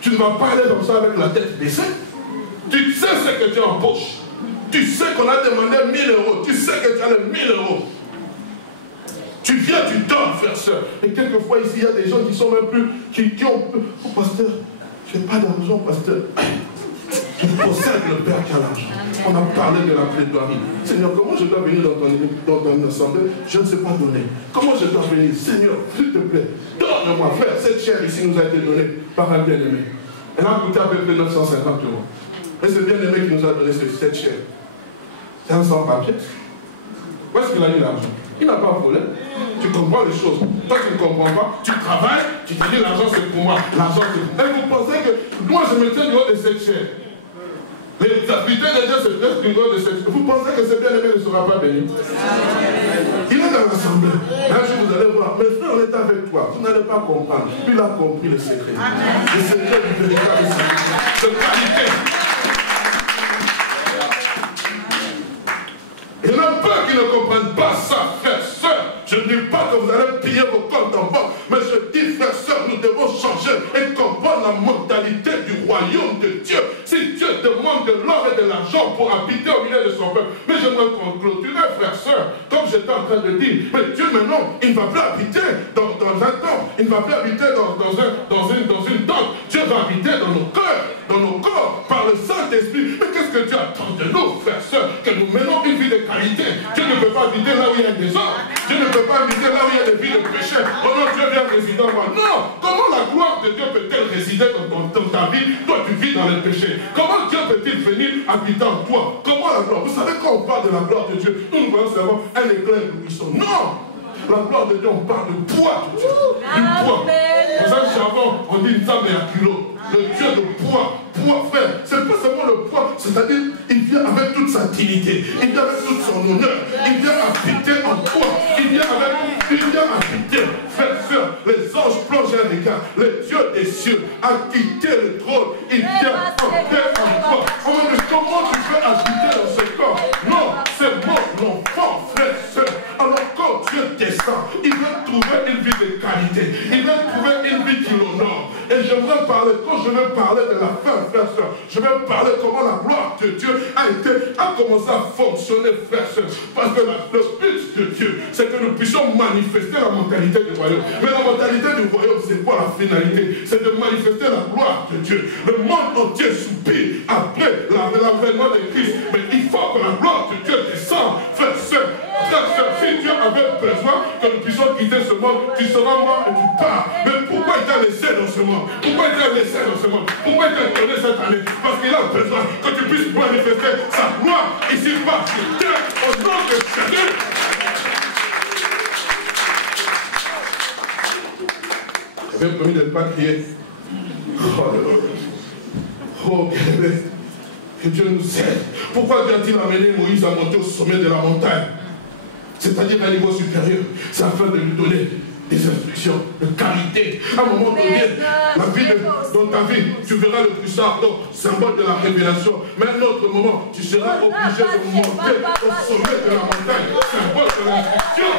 Tu ne vas pas aller comme ça avec la tête baissée. Tu sais ce que tu as en poche. Tu sais qu'on a demandé 1000 euros. Tu sais que tu as les 1000 euros. Tu viens, tu donnes, frère, soeur. Et quelquefois, ici, il y a des gens qui sont même plus... qui ont... Oh, pasteur, je n'ai pas d'argent, pasteur. Je possède le Père qui a l'argent. On a parlé de la plaidoirie. Seigneur, comment je dois venir dans ton assemblée? Je ne sais pas donner. Comment je dois venir? Seigneur, s'il te plaît, donne-moi, frère. Cette chair ici nous a été donnée par un bien-aimé. Elle a coûté à peu près 950 euros. Et ce bien-aimé qui nous a donné cette chair, c'est un sans-papier. Où est-ce qu'il a eu l'argent? Il n'a pas volé. Tu comprends les choses. Toi, tu ne comprends pas. Tu travailles, tu te dis l'argent c'est pour moi. L'argent c'est pour moi. Et vous pensez que moi je me tiens du haut de cette chair. Les habitants de Dieu se tiennent du haut de cette chair. Vous pensez que ce bien-aimé ne sera pas béni? Il est dans l'assemblée. Un jour vous allez voir. Mais frère, on est avec toi. Vous n'allez pas comprendre. Il a compris le secret. Le secret du véritable sacrifice. De qualité. Il y en a peu qui ne comprennent pas ça, frère, soeur. Je ne dis pas que vous allez piller vos comptes en banque, mais je dis, frère, soeur, nous devons changer et comprendre la mentalité du royaume de Dieu. Si Dieu demande de l'or et de l'argent pour habiter au milieu de son peuple, mais j'aimerais clôturer, frère, soeur, comme j'étais en train de dire, mais Dieu maintenant, il ne va plus habiter dans un temple, il ne va plus habiter dans une tente. Dieu va habiter dans nos cœurs, dans nos corps, par le Saint-Esprit. Mais qu'est-ce que Dieu attend de nous, frère, soeur, que nous menons une vie de qualité? Dieu ne peut pas habiter là où il y a des hommes. Dieu ne peut pas habiter là où il y a des vies de péché. Oh non, Dieu vient résider en moi. Non! Comment la gloire de Dieu peut-elle résider dans ta vie? Toi, tu vis dans le péché. Comment Dieu peut-il venir habiter en toi? Comment la gloire? Vous savez, quand on parle de la gloire de Dieu, nous voyons seulement un éclair éblouissant. Non! La gloire de Dieu, on parle de poids de Dieu. Du poids. Dans un jargon, on dit une table et un kilo. Le Dieu de poids. Poids, frère. C'est pas seulement le poids, c'est-à-dire, il vient avec toute sa dignité. Il vient avec tout son honneur. Il vient habiter en toi. Il vient habiter. Frère, soeur, les anges plongent un regard. Le Dieu des cieux a quitté le trône. Il vient habiter en toi. On me dit, comment tu peux habiter dans ce corps? Non, c'est mon enfant, frère, soeur. Alors quand Dieu descend, il veut trouver une vie de qualité. Il veut trouver une vie qui l'honore. Et j'aimerais parler, quand je vais parler de la fin, frère, soeur, je vais parler comment la gloire de Dieu a commencé à fonctionner, frère, soeur. Parce que le but de Dieu, c'est que nous puissions manifester la mentalité du royaume. Mais la mentalité du royaume, c'est quoi la finalité? C'est de manifester la gloire de Dieu. Le monde entier soupire après l'avènement de Christ. Mais il faut que la gloire de Dieu descende, frère, soeur. Frère, soeur, si Dieu avait besoin que nous puissions quitter ce monde, tu seras mort et tu pars. Mais pourquoi il t'a t'a laissé dans ce monde? Pourquoi il t'a laissé dans ce monde? Pourquoi il t'a donné cette année? Parce qu'il a besoin que tu puisses manifester sa gloire ici-bas sur terre au nom de Jésus. J'avais promis de ne pas crier. Oh, bien-aimé, que Dieu nous aide. Pourquoi Dieu a-t-il amené Moïse à monter au sommet de la montagne? C'est-à-dire à un niveau supérieur. C'est afin de lui donner des instructions de qualité. À un moment donné, la vie dans ta vie, tu verras le bussard, donc symbole de la révélation. Mais à un autre moment, tu seras obligé de monter au sommet de la montagne, symbole de l'instruction.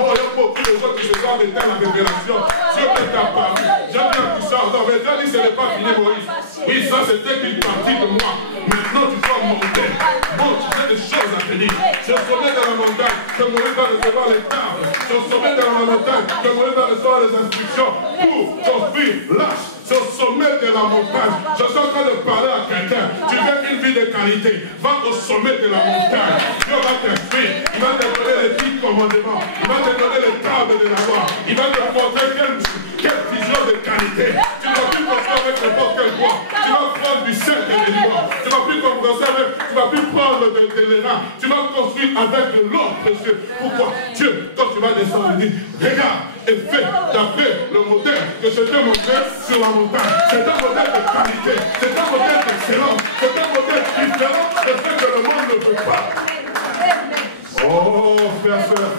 Oh, il y a beaucoup de gens qui se sont arrêtés à la révélation. Dieu t'a parlé. J'aime bien tout ça. Non, mais Dieu dit ce n'est pas fini, Moïse. Oui, ça c'était qu'une partie de moi. Maintenant, tu dois monter. Bon, tu as des choses à te dire. C'est au sommet de la montagne que Moïse va recevoir les tables. C'est au sommet de la montagne que Moïse va recevoir les instructions pour construire l'arche. C'est au sommet de la montagne. Je suis en train de parler à quelqu'un. Tu veux une vie de qualité. Va au sommet de la montagne. Dieu va t'instruire. Il va te donner les 10 commandements. Il va te donner les tables de la loi. Il va te montrer quelle vision de qualité. Tu ne vas plus construire avec n'importe quel bois. Tu vas prendre du sel et des bois. Tu ne vas plus construire avec. Tu ne vas plus prendre de l'airain. Tu vas construire avec de l'or précieux. Pourquoi? Dieu, quand tu vas descendre, il dit, regarde et fais d'après le modèle que je t'ai montré sur la montagne. C'est un modèle de qualité. C'est un modèle d'excellence. C'est un modèle différent de ce que le monde ne veut pas. Oh, frère, frère,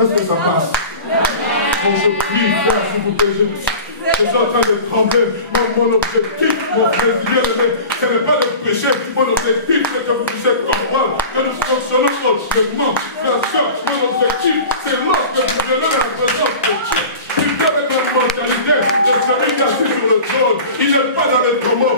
est-ce que ça passe? Oh, je prie, frère, s'il vous plaît, je suis en train de trembler. Mon objectif, mon frère, ce n'est pas de pécher. Mon objectif, c'est que vous puissiez comprendre que nous fonctionnons autrement. Frère, soeur, mon objectif, c'est lorsque vous venez à la présence de Dieu. Avec la mentalité de celui qui est assis sur le trône. Il n'est pas dans le tombeau.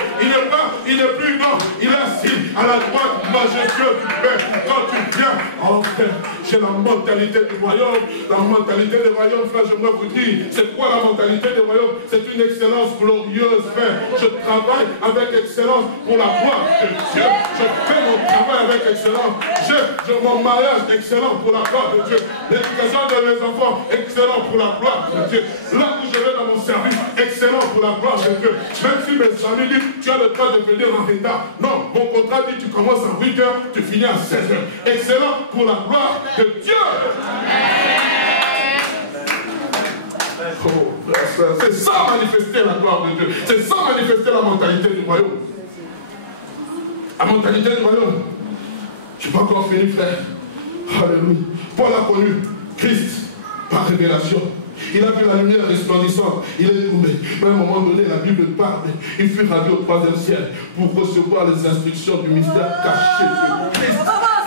Il n'est plus non. Il est assis à la droite majestueuse du Père. Quand tu viens, enfin, j'ai la mentalité du royaume. La mentalité du royaume, frère, j'aimerais vous dire, c'est quoi la mentalité du royaume? C'est une excellence glorieuse, frère. Je travaille avec excellence pour la gloire de Dieu. Je fais mon travail avec excellence. J'ai mon mariage excellent pour la gloire de Dieu. L'éducation de mes enfants, excellent pour la gloire de Dieu. Là où je vais dans mon service, excellent pour la gloire de Dieu. Même si mes amis disent, tu as le droit de venir en retard. Non, mon contrat dit, tu commences à 8 h, tu finis à 16 h. Excellent pour la gloire de Dieu. Oh, c'est ça manifester la gloire de Dieu. C'est ça manifester la mentalité du royaume. La mentalité du royaume. Je n'ai pas encore fini, frère. Alléluia. Paul a connu Christ par révélation. Il a vu la lumière resplendissante, il est tombé. Mais à un moment donné, la Bible parle, il fut radié au 3e ciel pour recevoir les instructions du mystère caché de Christ.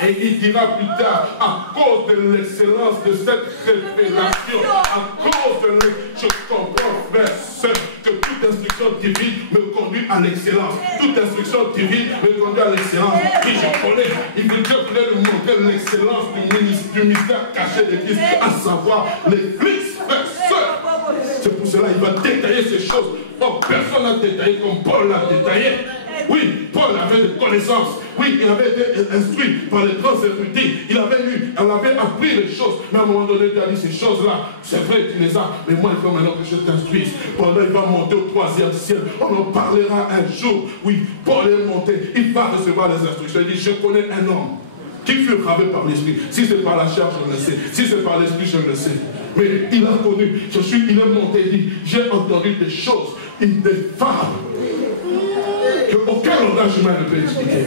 Et il dira plus tard, à cause de l'excellence de cette révélation, à cause de je comprends, frère, seul, que toute instruction divine me conduit à l'excellence. Toute instruction divine me conduit à l'excellence. Oui, je connais. Il veut Dieu voulait nous montrer l'excellence du mystère caché de Christ, à savoir l'Église, frère, seul. C'est pour cela qu'il va détailler ces choses. Oh, personne n'a détaillé comme Paul l'a détaillé. Oui, Paul avait des connaissances. Oui, il avait été instruit par les grands érudits. Il avait lu, on avait appris les choses. Mais à un moment donné, il a dit ces choses-là, c'est vrai, tu les as. Mais moi, il faut maintenant que je t'instruise. Pendant il va monter au 3e ciel. On en parlera un jour. Oui, Paul est monté. Il va recevoir les instructions. Il dit, je connais un homme qui fut gravé par l'esprit. Si c'est par la chair, je le sais. Si c'est par l'esprit, je le sais. Mais il a connu. Il est monté. Il dit, j'ai entendu des choses ineffables. Aucun langage humain ne peut expliquer.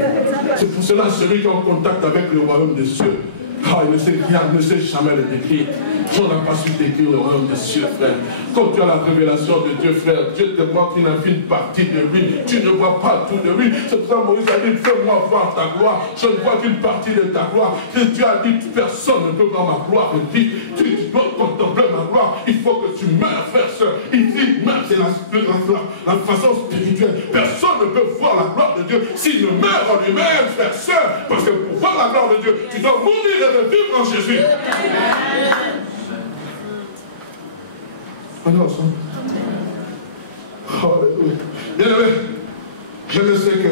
C'est pour cela celui qui est en contact avec le royaume des cieux, il ne sait rien, ne sait jamais le décrire. On n'a pas su décrire le royaume des cieux, frère. Quand tu as la révélation de Dieu, frère, Dieu te montre une infime partie de lui. Tu ne vois pas tout de lui. C'est pour ça que Moïse a dit, fais-moi voir ta gloire. Je ne vois qu'une partie de ta gloire. Et Dieu a dit, personne ne peut voir ma gloire. Il dit, tu dois contempler ma gloire. Il faut que tu meurs, frère, soeur. Il dit, même c'est la façon spirituelle. Personne ne peut voir la gloire de Dieu s'il ne meurt en lui-même, frère, soeur. Parce que pour voir la gloire de Dieu, tu dois mourir et revivre en Jésus. Alors, ça. Bien aimé, je le sais que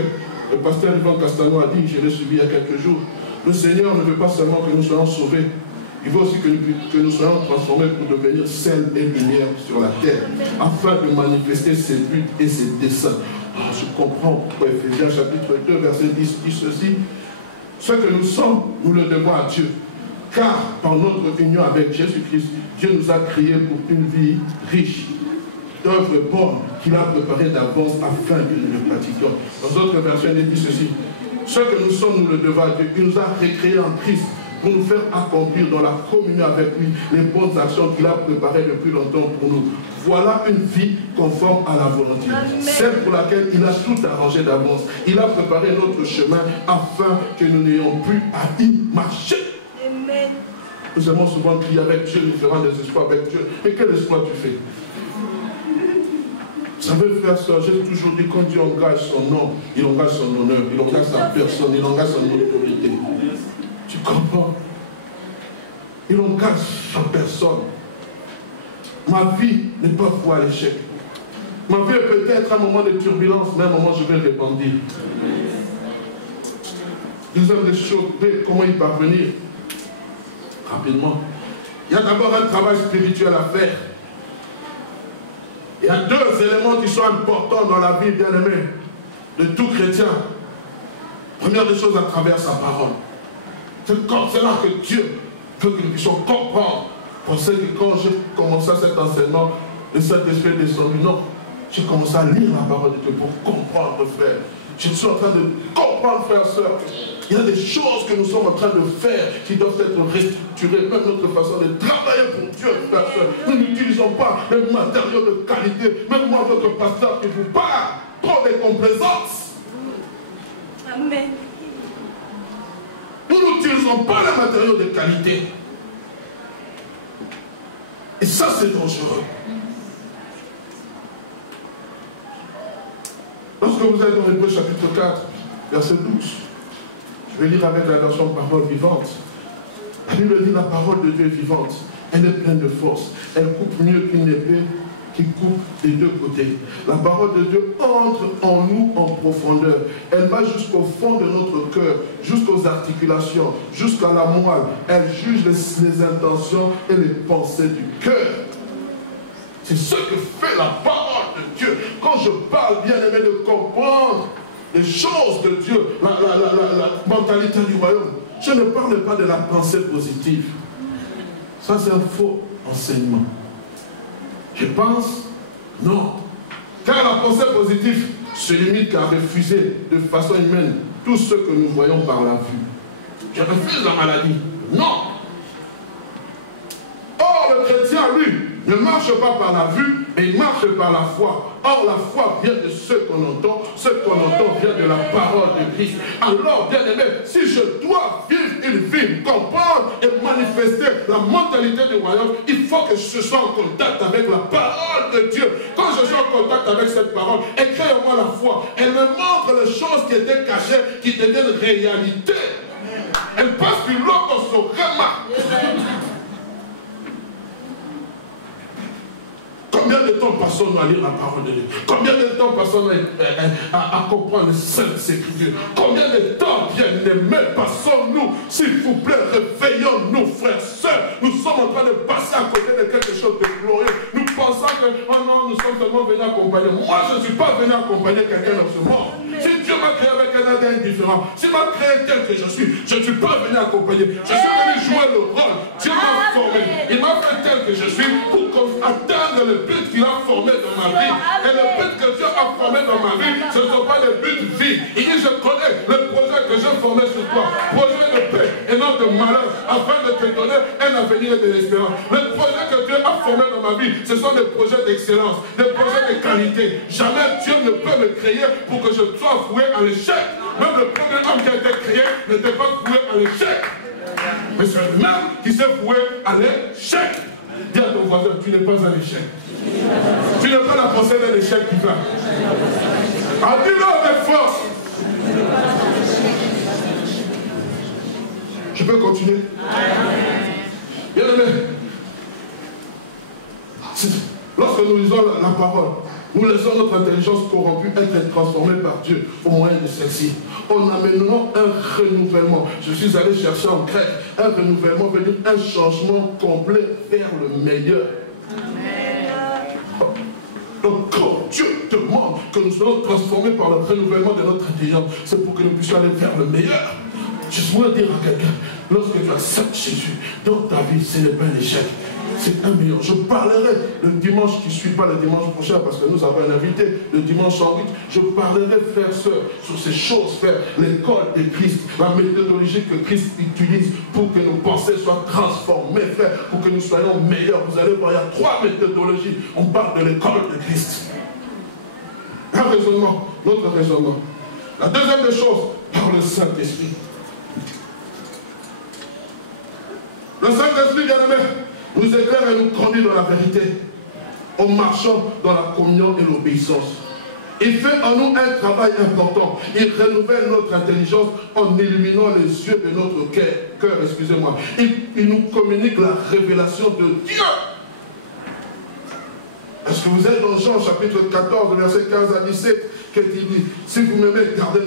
le pasteur Yvan Castano a dit, je l'ai suivi il y a quelques jours, le Seigneur ne veut pas seulement que nous soyons sauvés, Il veut aussi que nous soyons transformés pour devenir sel et lumière sur la terre, afin de manifester ses buts et ses desseins. Je comprends pourquoi Ephésiens chapitre 2, verset 10 dit ceci. Ce que nous sommes, nous le devons à Dieu. Car par notre union avec Jésus-Christ, Dieu nous a créés pour une vie riche d'œuvres bonnes qu'il a préparées d'avance afin que nous les pratiquions. Dans d'autres versions, il dit ceci. Ce que nous sommes, nous le devons à Dieu. Il nous a recréés en Christ pour nous faire accomplir dans la communion avec lui les bonnes actions qu'il a préparées depuis longtemps pour nous. Voilà une vie conforme à la volonté. Celle pour laquelle il a tout arrangé d'avance. Il a préparé notre chemin afin que nous n'ayons plus à y marcher. Amen. Nous aimons souvent crier avec Dieu, nous ferons des espoirs avec Dieu. Mais quel espoir tu fais? Vous savez, frère, soeur, j'ai toujours dit, quand Dieu engage son nom, il engage son honneur, il engage sa personne, il engage son autorité. Tu comprends? Il engage sa personne. Ma vie n'est pas vouée à l'échec. Ma vie est peut-être un moment de turbulence, mais un moment je vais rebondir. Deuxième des choses, comment y parvenir? Rapidement. Il y a d'abord un travail spirituel à faire. Il y a deux éléments qui sont importants dans la vie, bien-aimée, de tout chrétien. Première des choses, à travers sa parole. C'est là que Dieu veut que nous puissions comprendre. Pour ceux qui, quand j'ai commencé cet enseignement, le Saint-Esprit est descendu. Non, j'ai commencé à lire la parole de Dieu pour comprendre, frère. Je suis en train de comprendre, frère, soeur. Il y a des choses que nous sommes en train de faire qui doivent être restructurées, même notre façon de travailler pour Dieu, frère, soeur. Nous n'utilisons pas les matériaux de qualité. Même moi, votre pasteur qui vous parle, prend des complaisances. Amen. Nous n'utilisons pas les matériaux de qualité. Et ça, c'est dangereux. Lorsque vous êtes dans Hébreux chapitre 4, verset 12, je vais lire avec la version parole vivante. La Bible dit la parole de Dieu est vivante. Elle est pleine de force. Elle coupe mieux qu'une épée qui coupe des deux côtés. La parole de Dieu entre en nous en profondeur. Elle va jusqu'au fond de notre cœur, jusqu'aux articulations, jusqu'à la moelle. Elle juge les intentions et les pensées du cœur. C'est ce que fait la parole de Dieu. Quand je parle, bien aimé, de comprendre les choses de Dieu, la mentalité du royaume, je ne parle pas de la pensée positive. Ça, c'est un faux enseignement. Je pense, non. Car la pensée positive se limite qu'à refuser de façon humaine tout ce que nous voyons par la vue. Je refuse la maladie. Non. Or, le chrétien, lui, ne marche pas par la vue, mais il marche par la foi. Or, la foi vient de ce qu'on entend. Ce qu'on entend vient de la parole de Christ. Alors, bien aimé, si je dois vivre une vie, comprendre et manifester la mentalité du royaume, il faut que je sois en contact avec la parole de Dieu. Quand je suis en contact avec cette parole, elle crée en moi la foi. Elle me montre les choses qui étaient cachées, qui deviennent réalité. Elle passe du lot qu'on se remarque. Combien de temps passons-nous à lire la parole de Dieu? Combien de temps passons-nous à comprendre les saintes écritures? Combien de temps, bien-aimés, passons-nous? S'il vous plaît, réveillons-nous, frères, sœurs. Nous sommes en train de passer à côté de quelque chose de glorieux. Nous pensons que, oh non, nous sommes seulement venus accompagner. Moi, je ne suis pas venu accompagner quelqu'un dans ce monde. Si Dieu m'a créé avec un ADN différent, s'il m'a créé tel que je ne suis pas venu accompagner. Je suis venu jouer le rôle. Dieu m'a formé. Il m'a fait tel que je suis pour atteindre le but qu'il a formé dans ma vie. Et le but que Dieu a formé dans ma vie, ce ne sont pas des buts vides. Il dit, je connais le projet que j'ai formé sur toi. Projet de paix et non de malheur, afin de te donner un avenir et de l'espérance. Le projet que Dieu a formé dans ma vie, ce sont des projets d'excellence, des projets de qualité. Jamais Dieu ne peut me créer pour que je sois voué à l'échec. Même le premier homme qui a été créé n'était pas voué à l'échec. Mais c'est un homme qui s'est voué à l'échec. Dis à ton voisin, tu n'es pas un échec. Tu n'es pas la pensée d'un échec qui va. Ah, dis-le avec force. Je peux continuer? Bien aimé, lorsque nous lisons la parole, Nous laissons notre intelligence corrompue être transformée par Dieu au moyen de celle-ci. En amenant un renouvellement. Je suis allé chercher en grec. Un renouvellement veut dire un changement complet vers le meilleur. Donc quand Dieu demande que nous soyons transformés par le renouvellement de notre intelligence, c'est pour que nous puissions aller vers le meilleur. Je voudrais dire à quelqu'un, lorsque tu acceptes Jésus dans ta vie, ce n'est pas un échec. C'est un meilleur. Je parlerai le dimanche qui ne suit pas le dimanche prochain, parce que nous avons un invité, le dimanche 108. Je parlerai, frères, sœurs, sur ces choses, frères, l'école de Christ, la méthodologie que Christ utilise pour que nos pensées soient transformées, frères, pour que nous soyons meilleurs. Vous allez voir, il y a 3 méthodologies. On parle de l'école de Christ. Un raisonnement, notre raisonnement. La deuxième des choses, par le Saint-Esprit. Le Saint-Esprit, bien-aimé, nous éclaire et nous conduit dans la vérité, en marchant dans la communion et l'obéissance. Il fait en nous un travail important. Il renouvelle notre intelligence en illuminant les yeux de notre cœur, excusez-moi. Il nous communique la révélation de Dieu. Est-ce que vous êtes dans Jean chapitre 14, verset 15 à 17, qu'il dit, si vous m'aimez, gardez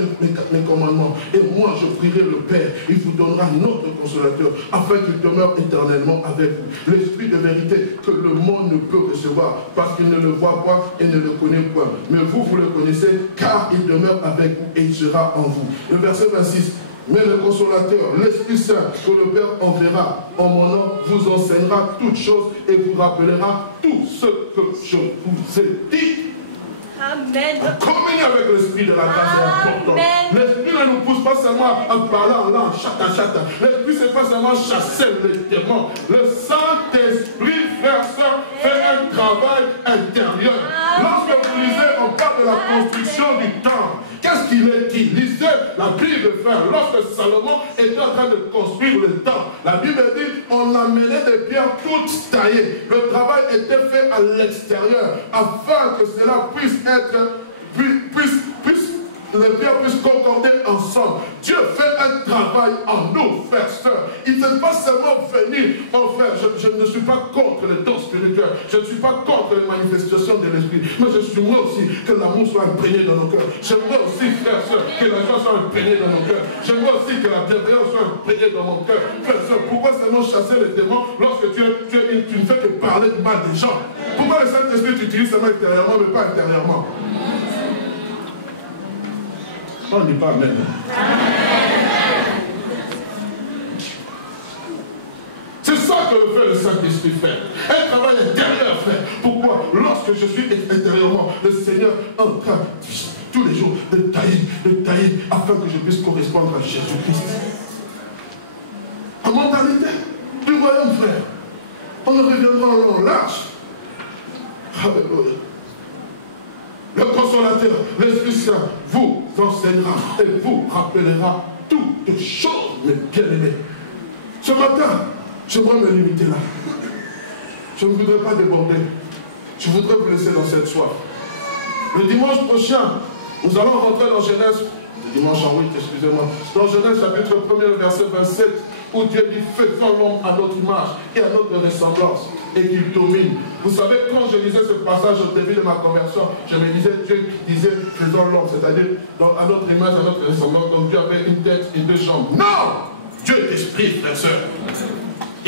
mes commandements, et moi je prierai le Père, il vous donnera notre consolateur, afin qu'il demeure éternellement avec vous. L'esprit de vérité que le monde ne peut recevoir, parce qu'il ne le voit pas et ne le connaît point. Mais vous, vous le connaissez, car il demeure avec vous et il sera en vous. Le verset 26. Mais le consolateur, l'Esprit Saint, que le Père enverra en mon nom, vous enseignera toutes choses et vous rappellera tout ce que je vous ai dit. Amen. Communier avec l'Esprit de la grâce est important. L'Esprit ne nous pousse pas seulement à parler en langue, chata. L'Esprit, c'est pas seulement chasser les démons. Le Saint-Esprit, frère, sœur, fait un travail intérieur. Lorsque vous lisez, on parle de la construction du temple. Qu'est-ce qu'il est dit? Lisez la Bible, frère. Lorsque Salomon était en train de construire le temple, la Bible dit on amenait des pierres toutes taillées. Le travail était fait à l'extérieur afin que cela puisse être, les pierres puissent concorder ensemble. Dieu fait un travail en nous, frères, sœurs. Il ne fait pas seulement venir, oh frère, je ne suis pas contre les dons spirituels, je ne suis pas contre les manifestations de l'esprit, mais je suis moi aussi que l'amour soit imprégné dans nos cœurs. J'aimerais aussi, frères, sœurs, que la joie soit imprégnée dans nos cœurs. J'aimerais aussi que la bienveillance soit imprégnée dans mon cœur. Frères, sœurs, pourquoi seulement chasser les démons lorsque tu ne fais que parler de mal des gens? Pourquoi le Saint-Esprit t'utilise seulement extérieurement mais pas intérieurement? On ne dit pas Amen. C'est ça que fait le Saint-Esprit, frère. Un travail intérieur, frère. Pourquoi? Lorsque je suis intérieurement, le Seigneur est en train, tous les jours, de tailler, afin que je puisse correspondre à Jésus-Christ. La mentalité du royaume, frère. On ne reviendra en long large. Alléluia. Le consolateur, l'Esprit Saint, vous enseignera et vous rappellera toutes choses, mes bien-aimés. Ce matin, j'aimerais me limiter là. Je ne voudrais pas déborder. Je voudrais vous laisser dans cette soif. Le dimanche prochain, nous allons rentrer dans Genèse, le dimanche en 8, excusez-moi, dans Genèse chapitre 1er, verset 27, où Dieu dit, faisons l'homme à notre image et à notre ressemblance, et qu'il domine. Vous savez, quand je lisais ce passage au début de ma conversion, je me disais, Dieu disait, faisons l'homme, c'est-à-dire à notre image, à notre ressemblance. Donc Dieu avait une tête et 2 jambes. Non! Dieu est esprit, frères et sœurs.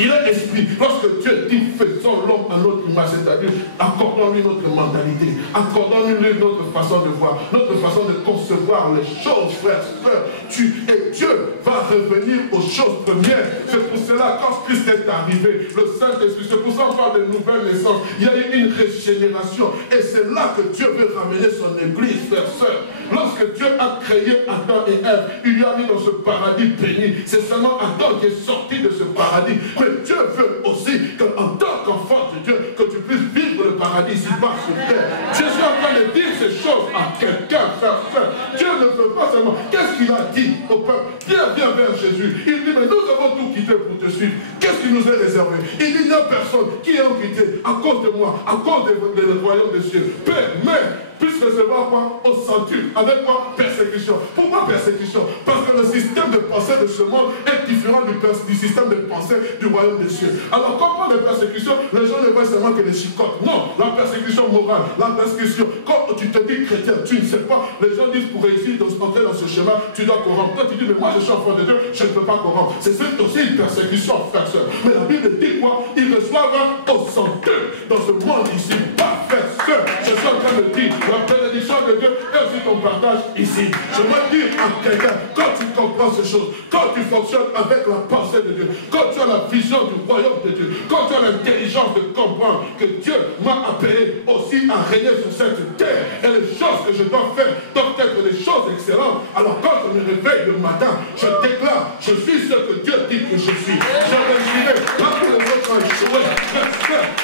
Il est esprit. Lorsque Dieu dit faisons l'homme à notre image, c'est-à-dire accordons-lui notre mentalité, accordons-lui notre façon de voir, notre façon de concevoir les choses, frères, frères. Et Dieu va revenir aux choses premières. C'est pour cela, quand Christ est arrivé, le Saint-Esprit, c'est pour ça qu'on parle de nouvelle naissance. Il y a eu une régénération. Et c'est là que Dieu veut ramener son église, frères, sœurs. Lorsque Dieu a créé Adam et Ève, il lui a mis dans ce paradis béni. C'est seulement Adam qui est sorti de ce paradis. Mais Dieu veut aussi qu'en tant qu'enfant de Dieu, que tu puisses vivre le paradis ici-bas sur terre. Je suis en train de dire ces choses à quelqu'un, frère, frère. Dieu ne veut pas seulement. Qu'est-ce qu'il a dit au peuple? Viens vers Jésus. Il dit, mais nous avons tout quitté pour te suivre. qu'est-ce qui nous est réservé? Il n'y a personne qui est amputé à cause de moi, à cause des royaumes des cieux. Père, mais puisse recevoir quoi? Au centuple. Avec quoi? Persécution. Pourquoi persécution? Parce que le système de pensée de ce monde est différent du système de pensée du royaume des cieux. Alors, quand on parle de persécution, les gens ne voient seulement que les chicottes. Non, la persécution morale, la persécution. Quand tu te dis chrétien, tu ne sais pas. Les gens disent pour réussir, entrer dans ce schéma, tu dois corrompre. Toi, tu dis, mais moi, je suis enfant de Dieu, je ne peux pas corrompre. C'est aussi une persécution, frère, soeur. Mais la Bible dit quoi? Ils reçoivent au centuple dans ce monde ici. Pas frère, soeur. Je suis en train de dire, la bénédiction de Dieu est aussi ton partage ici. Je veux dire à quelqu'un, quand tu comprends ces choses, quand tu fonctionnes avec la pensée de Dieu, quand tu as la vision du royaume de Dieu, quand tu as l'intelligence de comprendre que Dieu m'a appelé aussi à régner sur cette terre, et les choses que je dois faire doivent être des choses excellentes. Alors quand je me réveille le matin, je déclare, je suis ce que Dieu dit que je suis. Je réussirai, là où les autres ont échoué.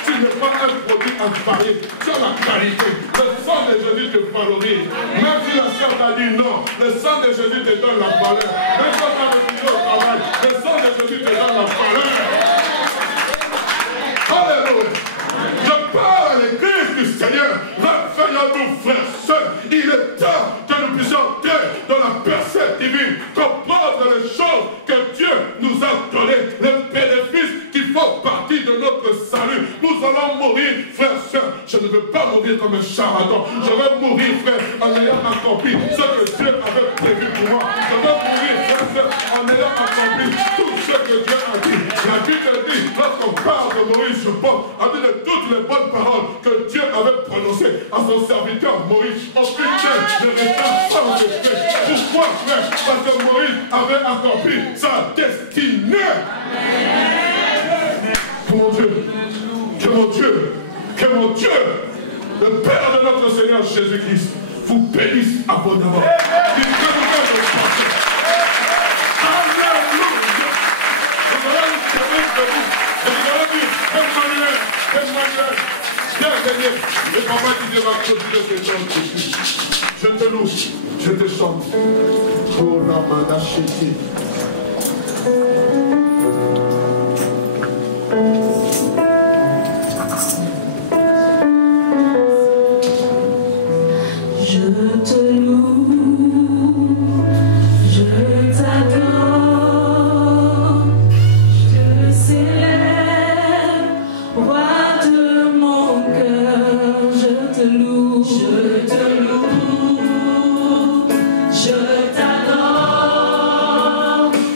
Tu n'es pas un produit à parier, tu as la qualité. Le sang de Jésus te valorise. Même si la sœur t'a dit non, le sang de Jésus te donne la valeur. Même quand tu as refusé au travail, le sang de Jésus te donne la valeur. Alléluia. Je parle à l'église du Seigneur. Réveillons-nous, frères, sœurs. Il est temps que nous puissions entrer dans la percée divine, comprendre les choses que Dieu nous a données, les bénéfices qui font partie de notre salut. Nous allons mourir, frères, sœurs. Je ne veux pas mourir comme un charlatan. Je veux mourir, frère, en ayant accompli ce que Dieu avait prévu pour moi. Je veux mourir, frère, sœurs, en ayant accompli tout ce que Dieu a dit. La Bible dit, lorsqu'on parle de Moïse, je pense, a dit de toutes les bonnes paroles que Dieu avait prononcées à son serviteur Moïse. Aucune ne resta sans effet. Pourquoi, frère? Parce que Moïse avait accompli sa destinée. Que mon Dieu, que mon Dieu, que mon Dieu, le Père de notre Seigneur Jésus-Christ, vous bénisse abondamment. Il peut vous faire le passer. Alléluia. Vous allez nous servir de vous. Et vous allez dire, Emmanuel, Emmanuel, viens gagner. Et papa qui va produire ces gens de Jésus. Je te loue, je te chante. Oh, la main chérie. Je te loue, je t'adore, je te célèbre, roi de mon cœur, je te loue, je te loue, je t'adore,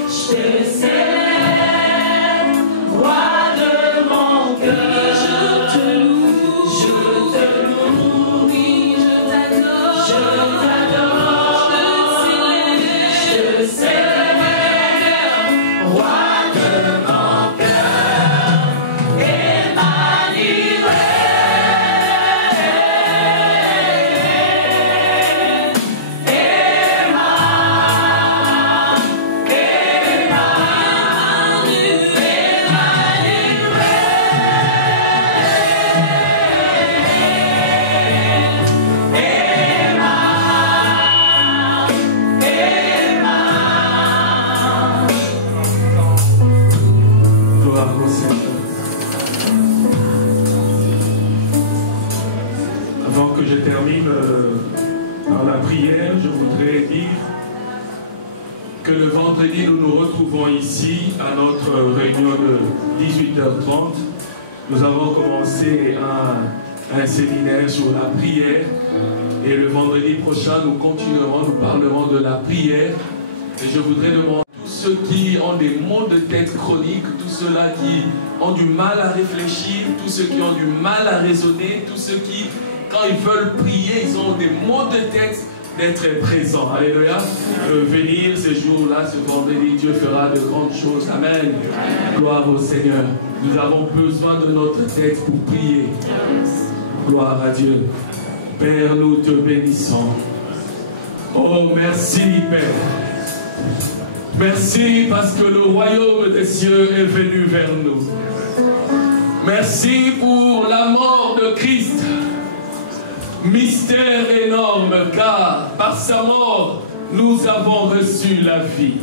je te célèbre, roi de mon cœur, je te loue, oui, je t'adore. Je t'adore, je célèbre, roi de mon cœur, Emmanuel, Gloire au Seigneur. Avant que je termine dans la prière, je voudrais dire que le vendredi, nous nous retrouvons ici à notre réunion de 18h30. Nous avons commencé un séminaire sur la prière et le vendredi prochain, nous continuerons, nous parlerons de la prière. Et je voudrais demander à tous ceux qui ont des maux de tête chroniques, tous ceux-là qui ont du mal à réfléchir, tous ceux qui ont du mal à raisonner, tous ceux qui, quand ils veulent prier, ils ont des maux de tête, d'être présents. Alléluia. Venir ce jour-là, ce vendredi, Dieu fera de grandes choses. Amen. Gloire au Seigneur. Nous avons besoin de notre tête pour prier. Gloire à Dieu. Père, nous te bénissons. Oh, merci, Père. Merci parce que le royaume des cieux est venu vers nous. Merci pour la mort de Christ. Mystère énorme, car par sa mort, nous avons reçu la vie.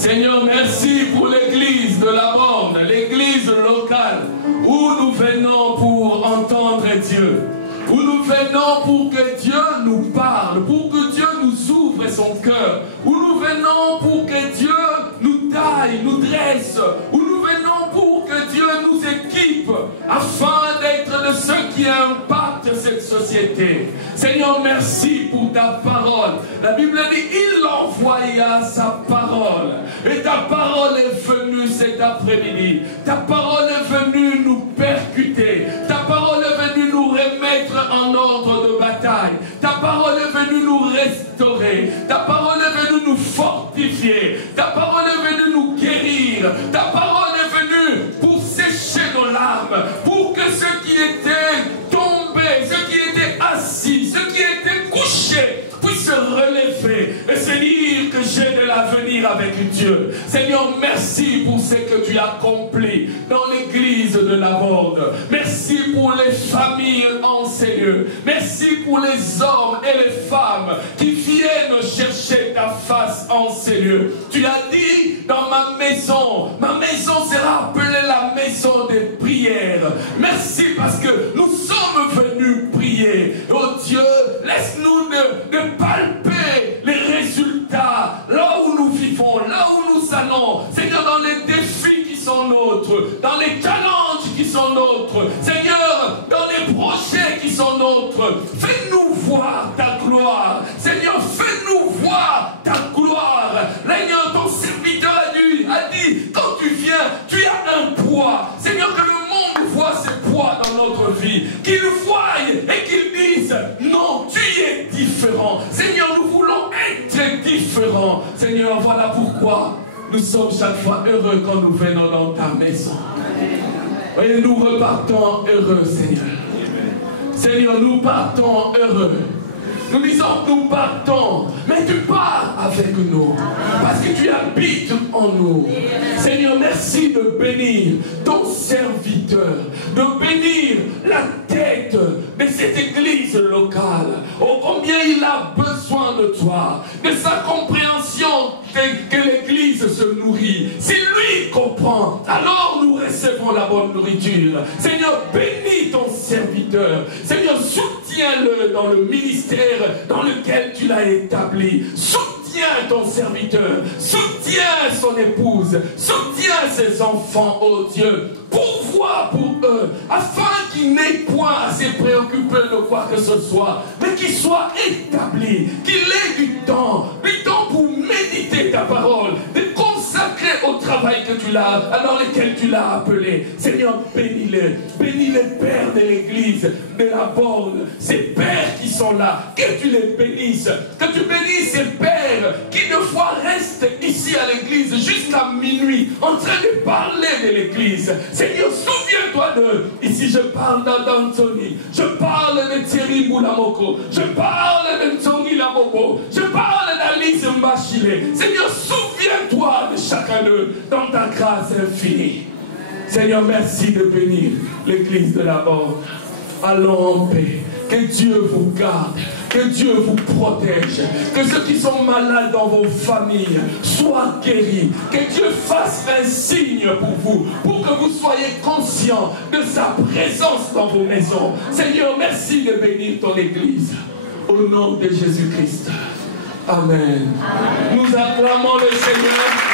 Seigneur, merci pour l'église de la Borne, l'église locale, où nous venons pour entendre Dieu, où nous venons pour que Dieu nous parle, pour que Dieu nous ouvre son cœur, où nous venons pour que Dieu nous taille, nous dresse, où nous venons pour que Dieu nous équipe, afin d'être de ceux qui impactent cette société. Seigneur, merci pour ta parole. La Bible dit, il envoya sa parole. Et ta parole est venue cet après-midi. Ta parole est venue nous percuter. Ta parole est venue nous remettre en ordre de bataille. Ta parole est venue nous restaurer. Ta parole est venue nous fortifier. Ta parole est venue nous guérir. Ta parole est venue pour sécher nos larmes, pour que ceux qui étaient tombés, ceux qui étaient assis, ceux qui étaient couchés, puissent se relever et se dire que j'ai de l'avenir avec Dieu. Seigneur, merci pour ce que tu as accompli dans l'église de la Borne. Merci pour les familles en Seigneur. Merci pour les hommes et les femmes qui viennent chercher ta face en Seigneur. Tu as dit, dans ma maison sera appelée la maison des prières. Merci parce que nous sommes venus prier. Oh Dieu, laisse-nous de palper les résultats là où nous vivons, là où nous allons. Seigneur, dans les défis qui sont nôtres, dans les challenges qui sont nôtres, Seigneur, dans les projets qui sont nôtres, fais-nous voir ta gloire. Seigneur, fais-nous voir ta gloire. Seigneur, ton serviteur a dit, quand tu viens, tu as un poids. Seigneur, que le monde voit ce poids dans notre vie, qu'il voie et qu'il dise, non, tu es différent. Seigneur, nous voulons être différents. Seigneur, voilà pourquoi nous sommes chaque fois heureux quand nous venons dans ta maison. Et nous repartons heureux, Seigneur. Seigneur, nous partons heureux. Nous disons que nous partons, mais tu pars avec nous, parce que tu habites en nous. Seigneur, merci de bénir ton serviteur, de bénir la tête de cette église locale. Oh, combien il a besoin de toi, de sa compréhension que l'église se nourrit. Si lui comprend, alors nous recevons la bonne nourriture. Seigneur, bénis ton serviteur. Seigneur, soutiens-le dans le ministère dans lequel tu l'as établi. Soutiens ton serviteur, soutiens son épouse, soutiens ses enfants, oh Dieu. Pourvois pour eux, afin qu'ils n'aient point à se préoccuper de quoi que ce soit, mais qu'ils soient établis, qu'il ait du temps pour méditer ta parole, de consacrer au travail que tu l'as, dans lequel tu l'as appelé. Seigneur, bénis-les, bénis les pères de l'église, de la Borne, ces pères qui sont là, que tu les bénisses, que tu bénisses ces pères qui de fois restent ici à l'église jusqu'à minuit, en train de parler de l'église. Seigneur, souviens-toi de, ici je parle d'Anthony, je parle de Thierry Moulamoko, je parle de Ntongi Labobo, je parle d'Alice Mbachile. Seigneur, souviens-toi de chacun d'eux dans ta grâce infinie. Seigneur, merci de bénir l'église de la Borne. Allons en paix. Que Dieu vous garde, que Dieu vous protège, que ceux qui sont malades dans vos familles soient guéris, que Dieu fasse un signe pour vous, pour que vous soyez conscients de sa présence dans vos maisons. Seigneur, merci de bénir ton église. Au nom de Jésus-Christ. Amen. Nous acclamons le Seigneur.